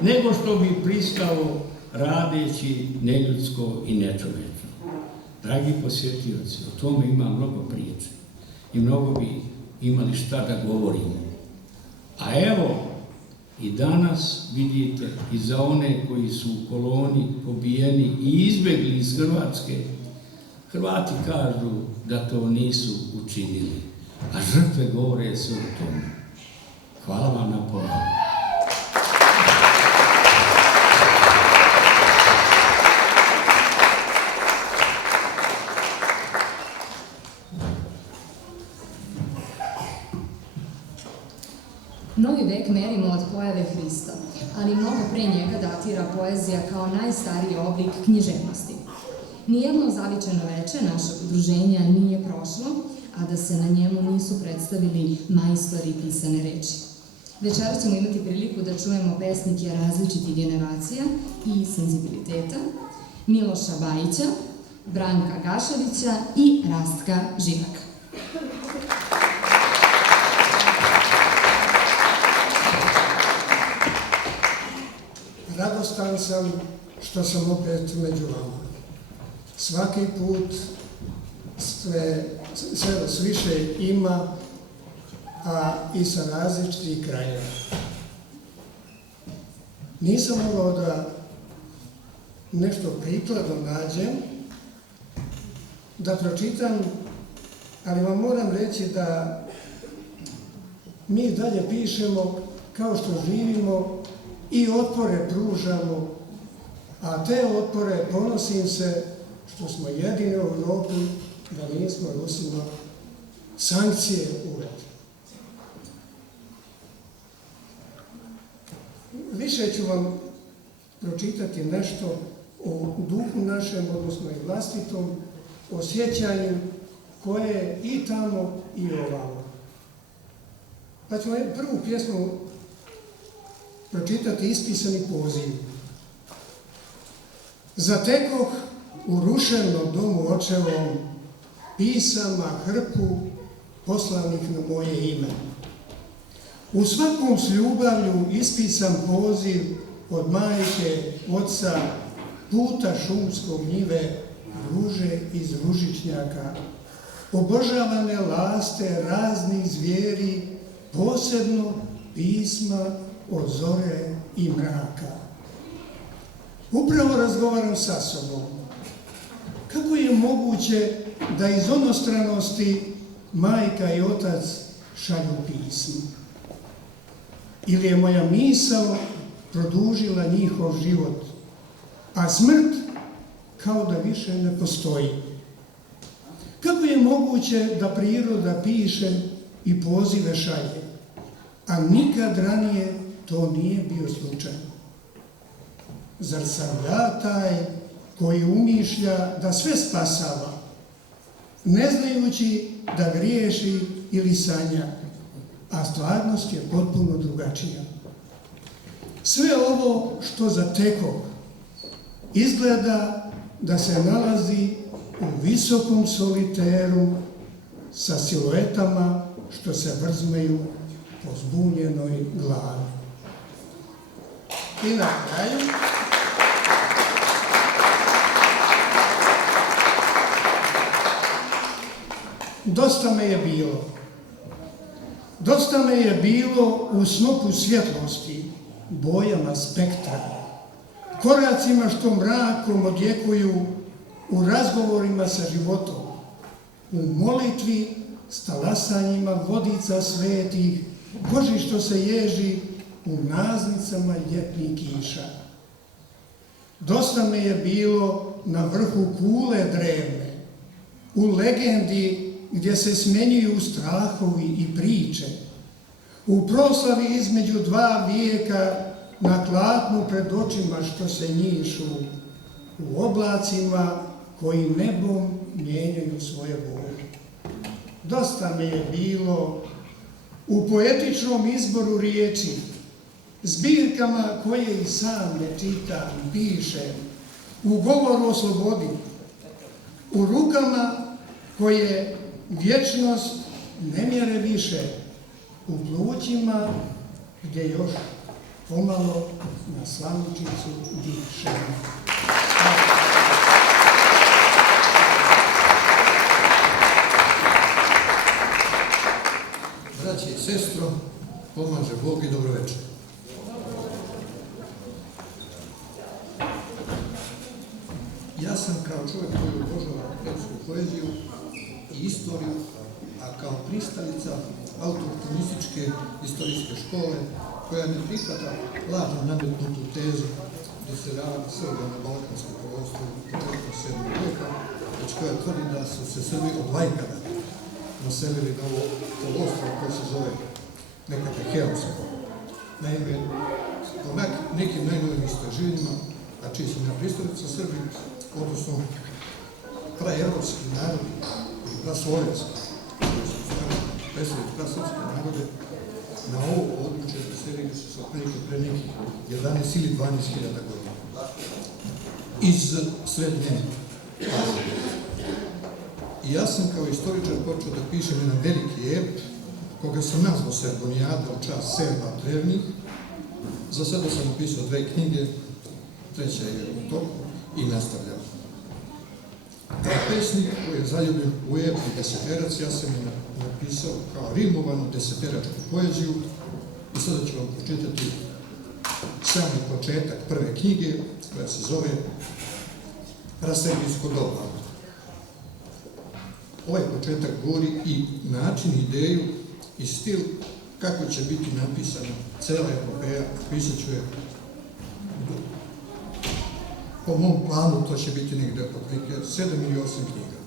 nego što bi pristao radeći neljudsko i nečovečno. Dragi posjetioci, o tome ima mnogo priče i mnogo bi imali šta da govorimo. A evo, i danas vidite, i za one koji su u koloni pobijeni i izbjegli iz Hrvatske, Hrvati kažu da to nisu učinili, a žrtve govore se o tome. Hvala vam na pomoći. Novi vek merimo od pojave Hrista, ali mnogo pre njega datira poezija kao najstariji oblik književnosti. Nijedno zavičajno veče našeg udruženja nije prošlo, a da se na njemu nisu predstavili majstori pisane reči. Večeras ćemo imati priliku da čujemo pesnike različitih generacija i senzibiliteta, Miloša Bajića, Branka Gaševića i Rastka Živaka. Radostan sam što sam opet među vama. Svaki put sve vas više ima, a i sa različitih krajeva. Nisam mogao da nešto prikladno nađem, da pročitam, ali vam moram reći da mi dalje pišemo kao što živimo i otpore pružamo, a te otpore ponosim se što smo jedini u Europi da nismo Rusima sankcije uveli. Više ću vam pročitati nešto o duhu našem, odnosno i vlastitom osjećanju koje je i tamo i ovamo. Pa ću prvu pjesmu pročitati ispisani poziv. Zatekoh u ruševnom domu očevom pisama hrpu poslanih na moje ime. U svakom s ljubavlju ispisan poziv od majke, oca, puta šumskog njive, ruže iz ružičnjaka, obožavane laste raznih zvijeri, posebno pisma od zore i mraka. Upravo razgovaram sa sobom. Kako je moguće da iz onostranosti majka i otac šalju pismo? Ili je moja misao produžila njihov život, a smrt kao da više ne postoji? Kako je moguće da priroda piše i pozive šalje, a nikad ranije to nije bio slučaj? Zar sam ja taj koji umišlja da sve spasava, ne znajući da griješi ili sanja, a stvarnost je potpuno drugačija? Sve ovo što zatekoh izgleda da se nalazi u visokom soliteru sa siluetama što se vrzmeju po zbunjenoj glavi. I na kraju, dosta me je bilo. Dosta me je bilo u snopu svjetlosti, bojama spektra, koracima što mrakom odjekuju u razgovorima sa životom, u molitvi s talasanjima vodica svetih, koži što se ježi u naznicama ljetnih kiša. Dosta me je bilo na vrhu kule drevne, u legendi gdje se smjenjuju strahovi i priče, u proslavi između dva vijeka na klatnu pred očima što se njišu, u oblacima koji nebom mijenjaju svoje boje. Dosta me je bilo u poetičnom izboru riječi, zbirkama koje i sam ne čitam, pišem, u govoru o slobodi, u rukama koje vječnost ne mjere više, u plućima gdje još pomalo na slamčicu dišem. Braće i sestro, pomaže Bog i dobro večer. Ja sam kao čovjek koji obožava epsku poeziju i istoriju, a kao pristalica autohtonističke historijske škole koja ne prihvata lažno nametnutu tezu doseljavanja Srba na balkanski prostor početkom 7. vijeka, već koja tvrdi da su se Srbi od vajkada naselili na ovo poluostrvo koje se zove nekada Heronsko. Naime, po nekim najnovijim istraživanjima, a čiji sam ja pristalica Srbi, odnosno praevropski narodi i praslovenski, koji su predstavili prasrpske narode, na ovo područje preselili su se otprilike pre nekih 11 ili 12.000 godina iz Srednje Azije. I ja sam kao istoričar počeo da pišem jedan veliki ep, koga sam nazvao Serbonijada u čast Serba drevnih. Za sada sam napisao 2 knjige, 3. je u toku i nastavljam. Pesnik koji je zaljubljen u ep i deseterac, ja sam je napisao kao rimovanu deseteračku poeziju i sada ću vam pročitati sami početak prve knjige koja se zove Raseljinsko doba. ovaj početak govori i način, ideju i stil kako će biti napisana cela epopeja. Pisat ću je po mom planu, to će biti negde otprilike 7 ili 8 knjiga.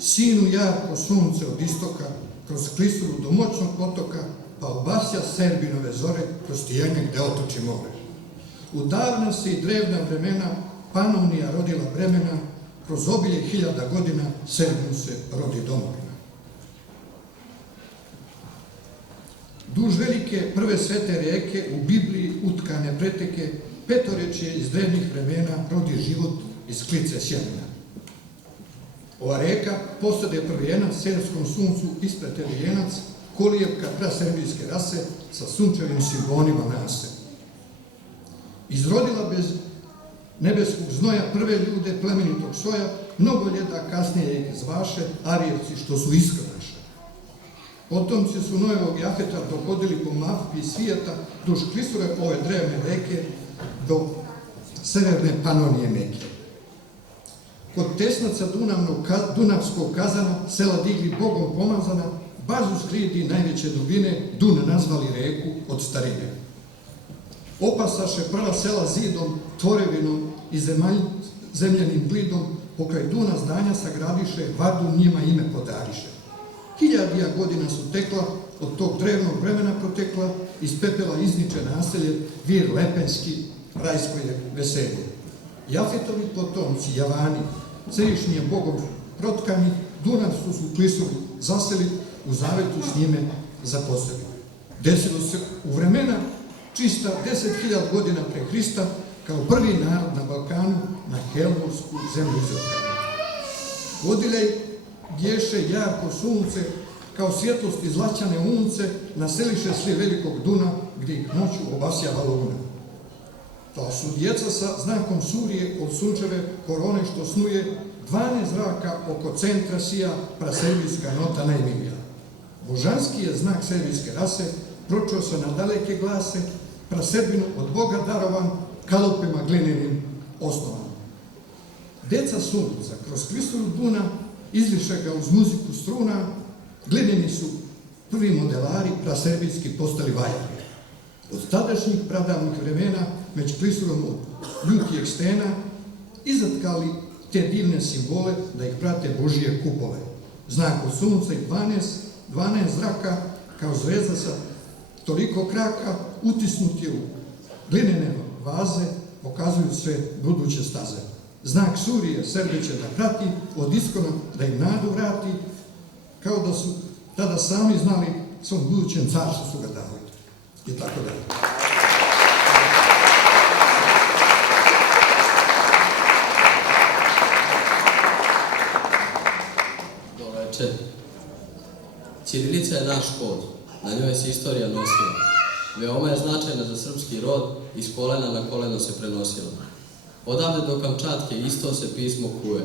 Sinu jarko sunce od istoka, kroz klisuru do moćnog potoka, pa obasja Serbinove zore, kroz tijanje gde otoči more. U davna se i drevna vremena Panonija rodila bremena, kroz obilje 1000 godina Serbinu se rodi domovina. Duž velike prve svete reke u Bibliji utkane preteke, petorečje iz drevnih vremena rodi život iz klice sjemena. Ova reka posade prvijenac serbskom suncu isprete vijenac, kolijevka praserbijske rase sa sunčevim simbolima nase. Izrodila bez nebeskog znoja prve ljude plemenitog soja, mnogo ljeta kasnije ih zvaše Arijevci što su iskrnaše. Potomci su Nojevog Jafeta dohodili po mapi svijeta duž klisure ove drevne reke do severne Panonije Meke. Kod tesnaca Dunavskog kazana, sela digli Bogom pomazana, bazu skridi najveće dubine, Dun nazvali reku od starine. Opasaše prva sela zidom, tvorevinom i zemljanim blidom, pokraj Duna zdanja sagradiše, Vardun njima ime podariše. 1000 godina su tekla, od tog drevnog vremena protekla, iz pepela izniče naselje, vir lepenski, rajsko je veselje. Jafetovi potomci, Javani, cerišnjim Bogom protkani, Dunavsku su klisuru zaseli, u zavetu s njime zaposlili. Desilo se u vremena čista 10.000 godina pre Hrista, kao prvi narod na Balkanu, na Helmursku zemlju izotkanu. Vodilej gdješe jarko sunce, kao svjetlost izlaćane unce, naseliše sli velikog Duna, gdje ih noću obasjava luna. Pa su djeca sa znakom Surije od sunčeve korone što snuje, 12 zraka oko centra sija, praserbijska nota najmilija. Božanski je znak serbijske rase, pročuo se na daleke glase, praserbinu od Boga darovan, kalupima glinenim osnovan. Deca sunca kroz klisuru Duna izviše ga uz muziku struna, glineni su prvi modelari praserbijski postali vajari. Od tadašnjih pradavnih vremena, među klisurom od ljutijeg stena, izatkali te divne simbole da ih prate Božije kupole. Znak od sunca i 12 zraka, kao zvezda sa toliko kraka, utisnut je u glinene vaze, pokazuju sve buduće staze. Znak Surije Srbe će da prati, od iskona da im nadu vrati, kao da su tada sami znali svom budućem carstvu su ga dali. I tako dalje. Dobro večer. Ćirilica je naš kod, na njoj se istorija nosila. Veoma je značajna za srpski rod, iz kolena na koleno se prenosila. Odavde do Kamčatke isto se pismo kuje.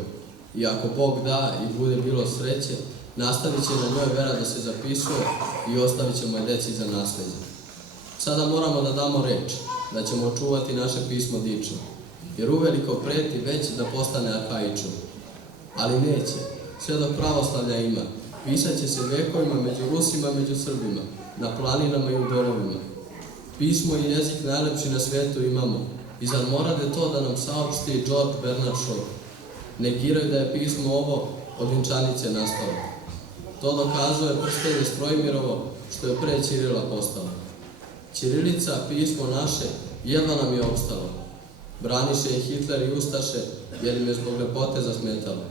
I ako Bog da i bude bilo sreće, nastavit će na njoj vera da se zapisuje i ostavit ćemo je deci za nasleđe. Sada moramo da damo reč, da ćemo očuvati naše pismo dično, jer uveliko preti već da postane arhaično. Ali neće, sve dok pravoslavlja ima, pisat će se vekovima među Rusima i među Srbima, na planinama i u dolovima. Pismo i jezik najlepši na svijetu imamo, i zar morate to da nam saopšti George Bernard Shaw? Negiraju da je pismo ovo od Vinčanice nastalo. To dokazuje prstenje Strojmirovo, što je pre Ćirila postalo. Ćirilica, pismo naše, jedva nam je opstalo. Braniše je Hitler i Ustaše, jer im je zbog lepote zasmetalo.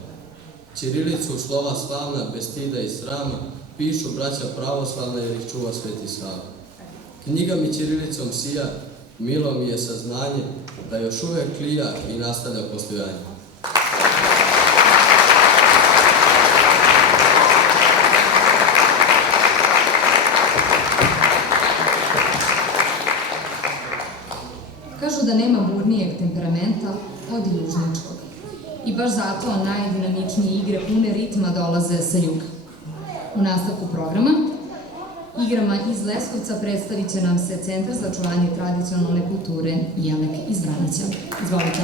Ćirilicu, slova slavna, bez stida i srama, pišu braća pravoslavna jer ih čuva Sveti Sava. Knjiga mi ćirilicom sija, milo mi je saznanje da još uvek klija i nastavlja postojanje. Kažu da nema burnijeg temperamenta od južničkog. I baš zato najdinamičnije igre pune ritma dolaze sa juga. U nastavku programa, igrama iz Leskovca predstavit će nam se Centar za očuvanje tradicionalne kulture Jelek iz Vranića. Izvolite.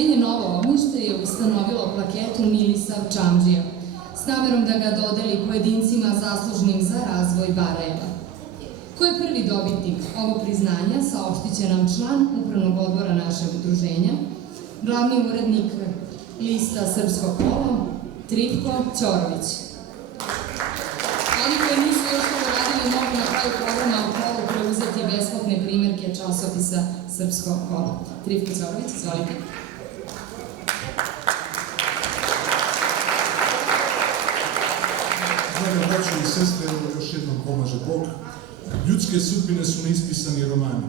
Udruženje Novo Ognjište je ustanovilo plaketu Milisav Čamdžija s namerom da ga dodeli pojedincima zaslužnim za razvoj Barajeva. Ko je prvi dobitnik ovog priznanja, saopštit će nam član upravnog odbora našeg udruženja, glavni urednik lista Srpsko kolo, Trifko Ćorović. Oni koji nisu još to uradili mogu na kraju programa u kolu preuzeti besplatne primjerke časopisa Srpsko kolo. Trifko Ćorović, izvolite. Draga braćo i sestre, evo još jednom pomaže Bog. Ljudske sudbine su neispisani romani.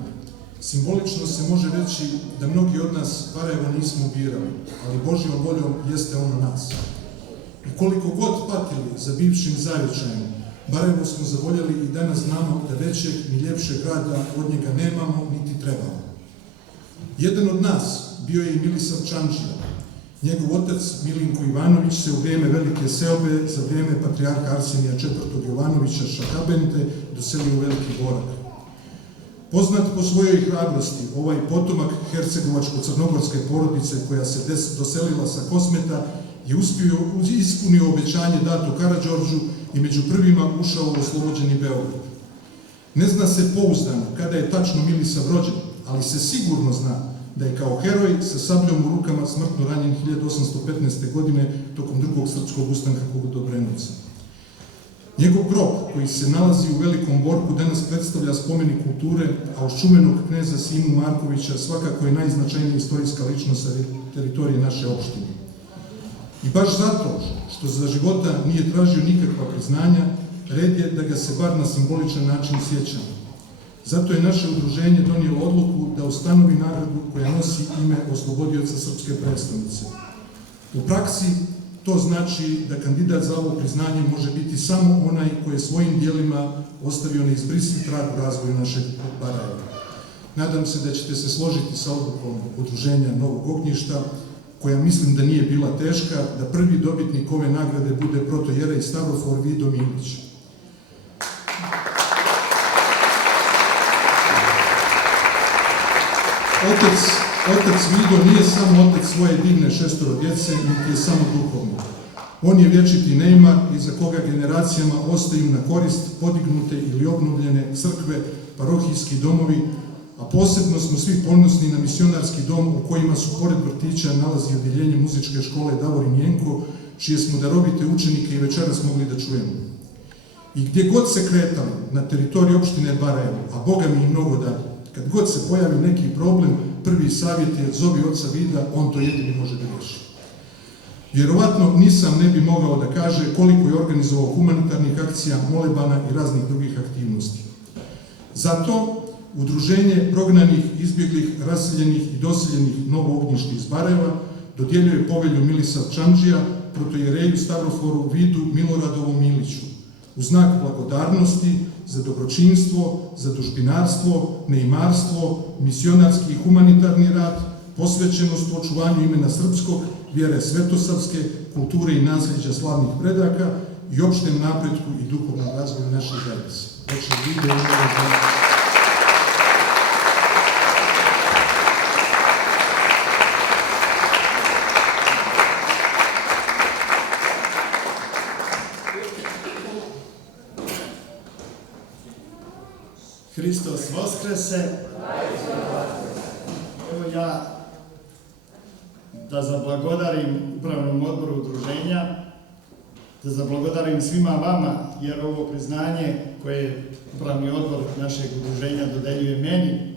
Simbolično se može reći da mnogi od nas Barajevo nismo birali, ali Božjom voljom jeste ono nas. I koliko god patili za bivšim zavičajem, Barajevo smo zavoljeli i danas znamo da većeg ni ljepšeg grada od njega nemamo niti trebamo. Jedan od nas bio je i Milisav Čamdžija. Njegov otac Milinko Ivanović se u vrijeme Velike seobe za vrijeme patrijarha Arsenija IV. Jovanovića Šakabente doselio u Veliki Borak. Poznat po svojoj hrabrosti, ovaj potomak hercegovačko-crnogorske porodice koja se doselila sa Kosmeta je ispunio obećanje dato Karađorđu i među prvima ušao u oslobođeni Beograd. Ne zna se pouzdano kada je tačno Milisav rođen, ali se sigurno zna da je kao heroj sa sabljom u rukama smrtno ranjen 1815. godine tokom drugog srpskog ustanka kod Obrenovca. Njegov grob, koji se nalazi u Velikom Borku, danas predstavlja spomenik kulture, a uz čuvenog kneza Simu Markovića svakako je najznačajnija istorijska ličnost sa teritorije naše opštine. I baš zato što za života nije tražio nikakva priznanja, red je da ga se bar na simboličan način sjećamo. Zato je naše udruženje donijelo odluku da ustanovi nagradu koja nosi ime oslobodioca srpske prestonice. U praksi to znači da kandidat za ovo priznanje može biti samo onaj koji je svojim dijelima ostavio neizbrisiv trag u razvoju našeg Barajeva. Nadam se da ćete se složiti sa odlukom udruženja Novog Ognjišta, koja mislim da nije bila teška, da prvi dobitnik ove nagrade bude protojerej Stavrofor Vido Milić. Otac Vido nije samo otac svoje divne 6 djece, niti je samo duhovni. On je vječiti neimar iza koga generacijama ostaju na korist podignute ili obnovljene crkve, parohijski domovi, a posebno smo svi ponosni na misionarski dom u kojima su pored vrtića nalazi odjeljenje muzičke škole Davorin Jenko, čije smo darovite učenike i večeras mogli da čujemo. I gdje god se kretali na teritoriji opštine Barajevo, a Boga mi i mnogo dalje, kad god se pojavi neki problem, prvi savjet je zovi oca Vida, on to jedini može da riješi. Vjerovatno nisam ne bi mogao da kaže koliko je organizovao humanitarnih akcija, molebana i raznih drugih aktivnosti. Zato Udruženje prognanih, izbjeglih, raseljenih i doseljenih Novo Ognjište iz Barajeva dodjeljuje povelju Milisav Čamdžija protojereju Stavroforu Vidu Miloradovu Miliću u znak blagodarnosti za dobročinstvo, zadužbinarstvo, neimarstvo, misionarski i humanitarni rad, posvećenost u očuvanju imena srpskog, vjere svetosavske, kulture i nasljeđa slavnih predaka i opštem napretku i duhovnom razvoju naše zajednice. Hristos Voskrese. Evo ja da zablagodarim upravnom odboru udruženja, da zablagodarim svima vama, jer ovo priznanje koje upravni odbor našeg udruženja dodeljuje meni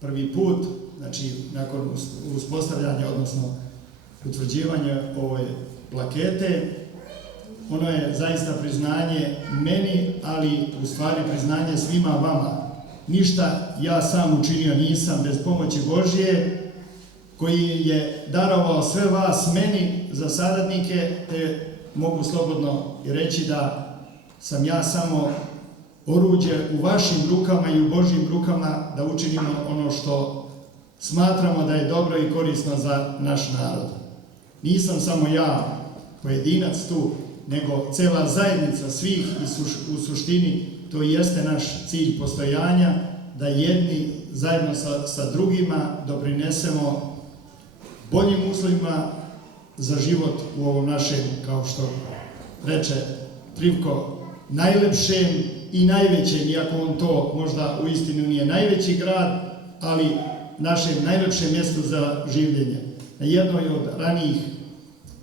prvi put, znači nakon uspostavljanja, odnosno utvrđivanja ove plakete, ono je zaista priznanje meni, ali u stvari priznanje svima vama. Ništa ja sam učinio nisam bez pomoći Božje, koji je darovao sve vas meni za saradnike, te mogu slobodno reći da sam ja samo oruđe u vašim rukama i u Božjim rukama da učinimo ono što smatramo da je dobro i korisno za naš narod. Nisam samo ja pojedinac tu, nego cela zajednica svih i u suštini to jeste naš cilj postojanja, da jedni zajedno sa drugima doprinesemo boljim uslovima za život u ovom našem, kao što reče Trivko, najlepšem i najvećem, iako on to možda u istinu nije najveći grad, ali našem najlepšem mjestu za življenje. Na jednoj od ranijih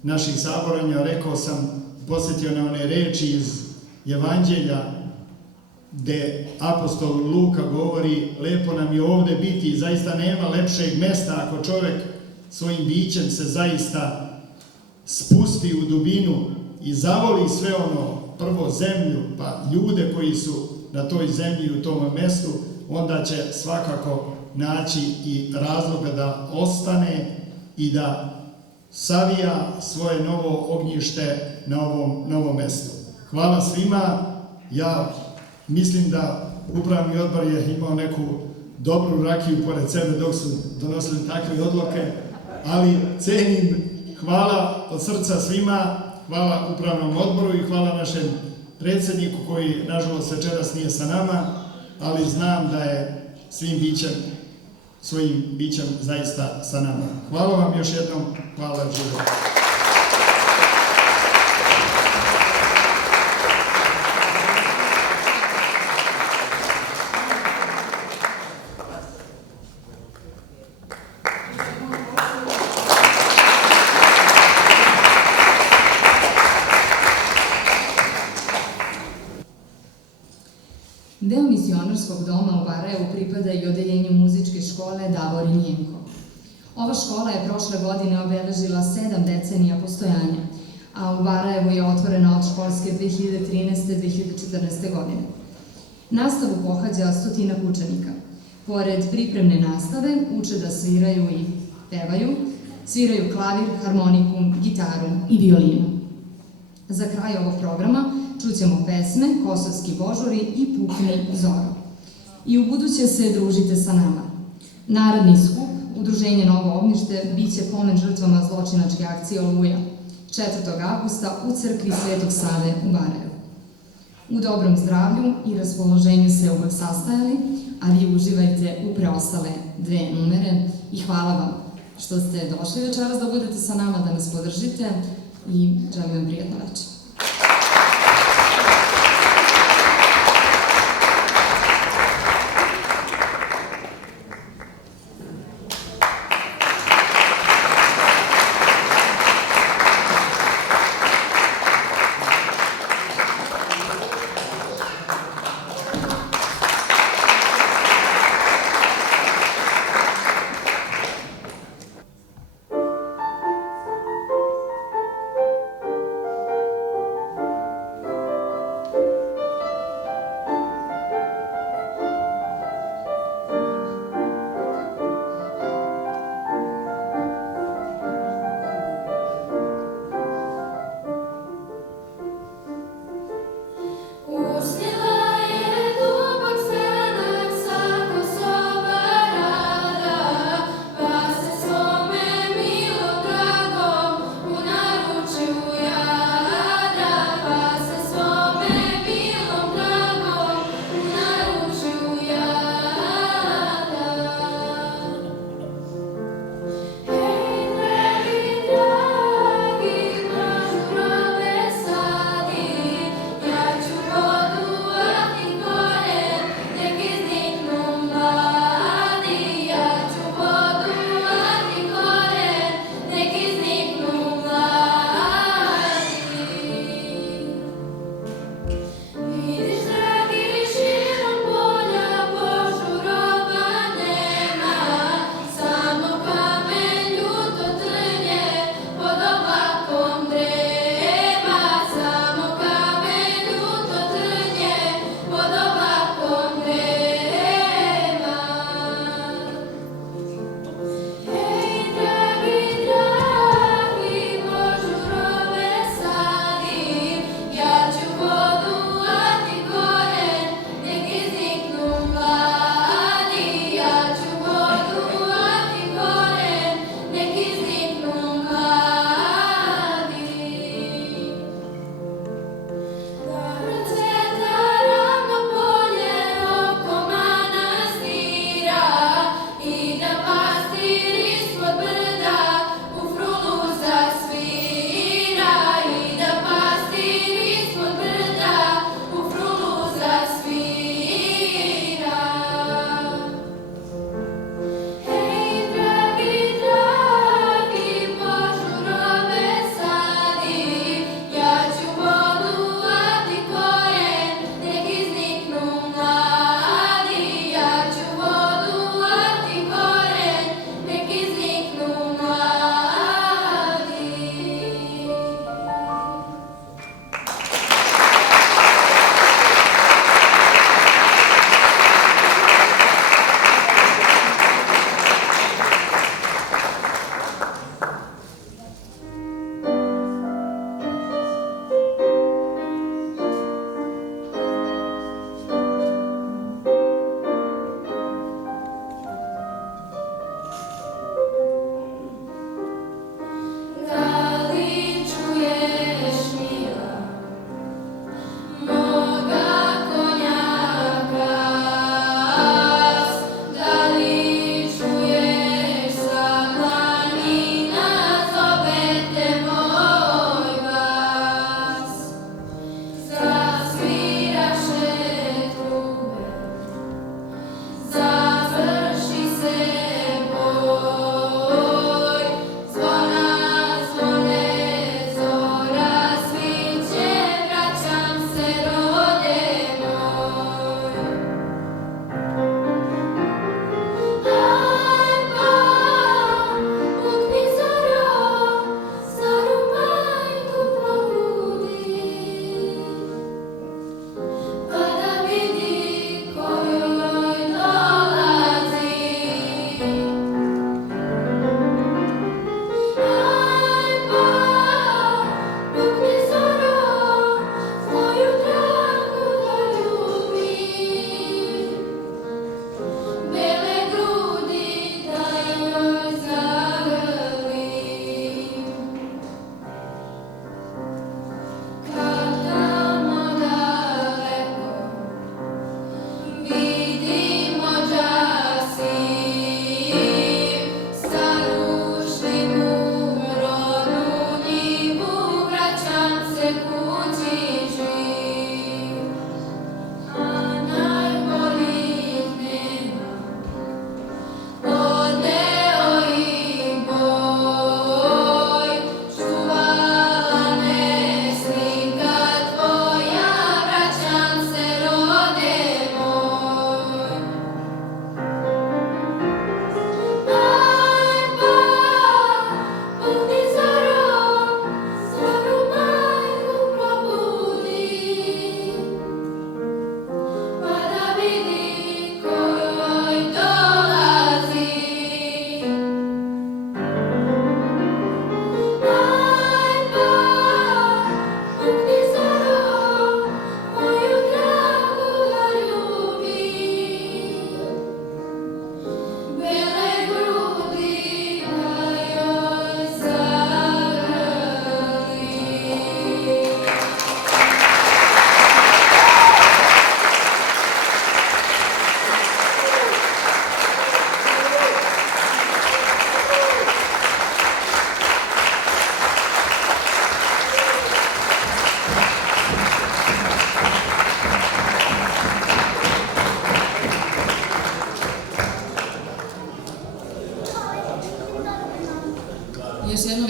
naših saboranja rekao sam, posjetio na one reči iz Evanđelja, gde apostol Luka govori, lepo nam je ovdje biti, zaista nema lepšeg mjesta ako čovjek svojim bićem se zaista spusti u dubinu i zavoli sve ono, prvo zemlju, pa ljude koji su na toj zemlji u tom mjestu, onda će svakako naći i razloga da ostane i da savija svoje novo ognjište na ovom novom mjestu. Hvala svima. Ja mislim da upravni odbor je imao neku dobru rakiju pored sebe dok su donosili takve odluke, ali cenim, hvala od srca svima, hvala upravnom odboru i hvala našem predsjedniku koji nažalost večeras nije sa nama, ali znam da je svojim bićem zaista sa nama. Hvala vam još jednom, hvala živjeti. Deo misionarskog doma u Barajevu pripada i odeljenju muzičke škole Davorin Jenko. Ova škola je prošle godine obeležila 7 decenija postojanja, a u Barajevu je otvorena od školske 2013-2014. godine. Nastavu pohađa 100 učenika. Pored pripremne nastave uče da sviraju i pevaju, sviraju klavir, harmoniku, gitaru i violinu. Za kraj ovog programa čućemo pesme Kosovski božuri i Pukni zoro. I u buduće se družite sa nama. Narodni skup, Udruženje Novo Ognjište, bit će pomen žrtvama zločinačke akcije Oluja 4. avgusta u crkvi Svetog Save u Barajevu. U dobrom zdravlju i raspoloženju se uvek sastajali, a vi uživajte u preostale 2 numere i hvala vam što ste došli večeras da budete sa nama, da nas podržite i želim vam prijatno večer.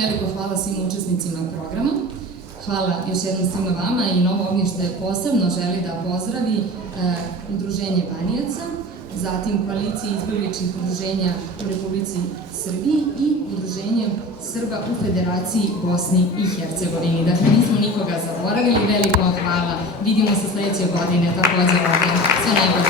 veliko hvala svim učesnicima programa. Hvala još jednom svima vama i Novo Ognjište posebno želi da pozdravi Udruženje Banijaca, zatim Koalicije izbegličkih udruženja u Republici Srbiji i Udruženje Srba u Federaciji Bosni i Hercegovini. Dakle, nismo nikoga zaboravili, veliko hvala. Vidimo se sledeće godine takođe ovde. Sve najbolje.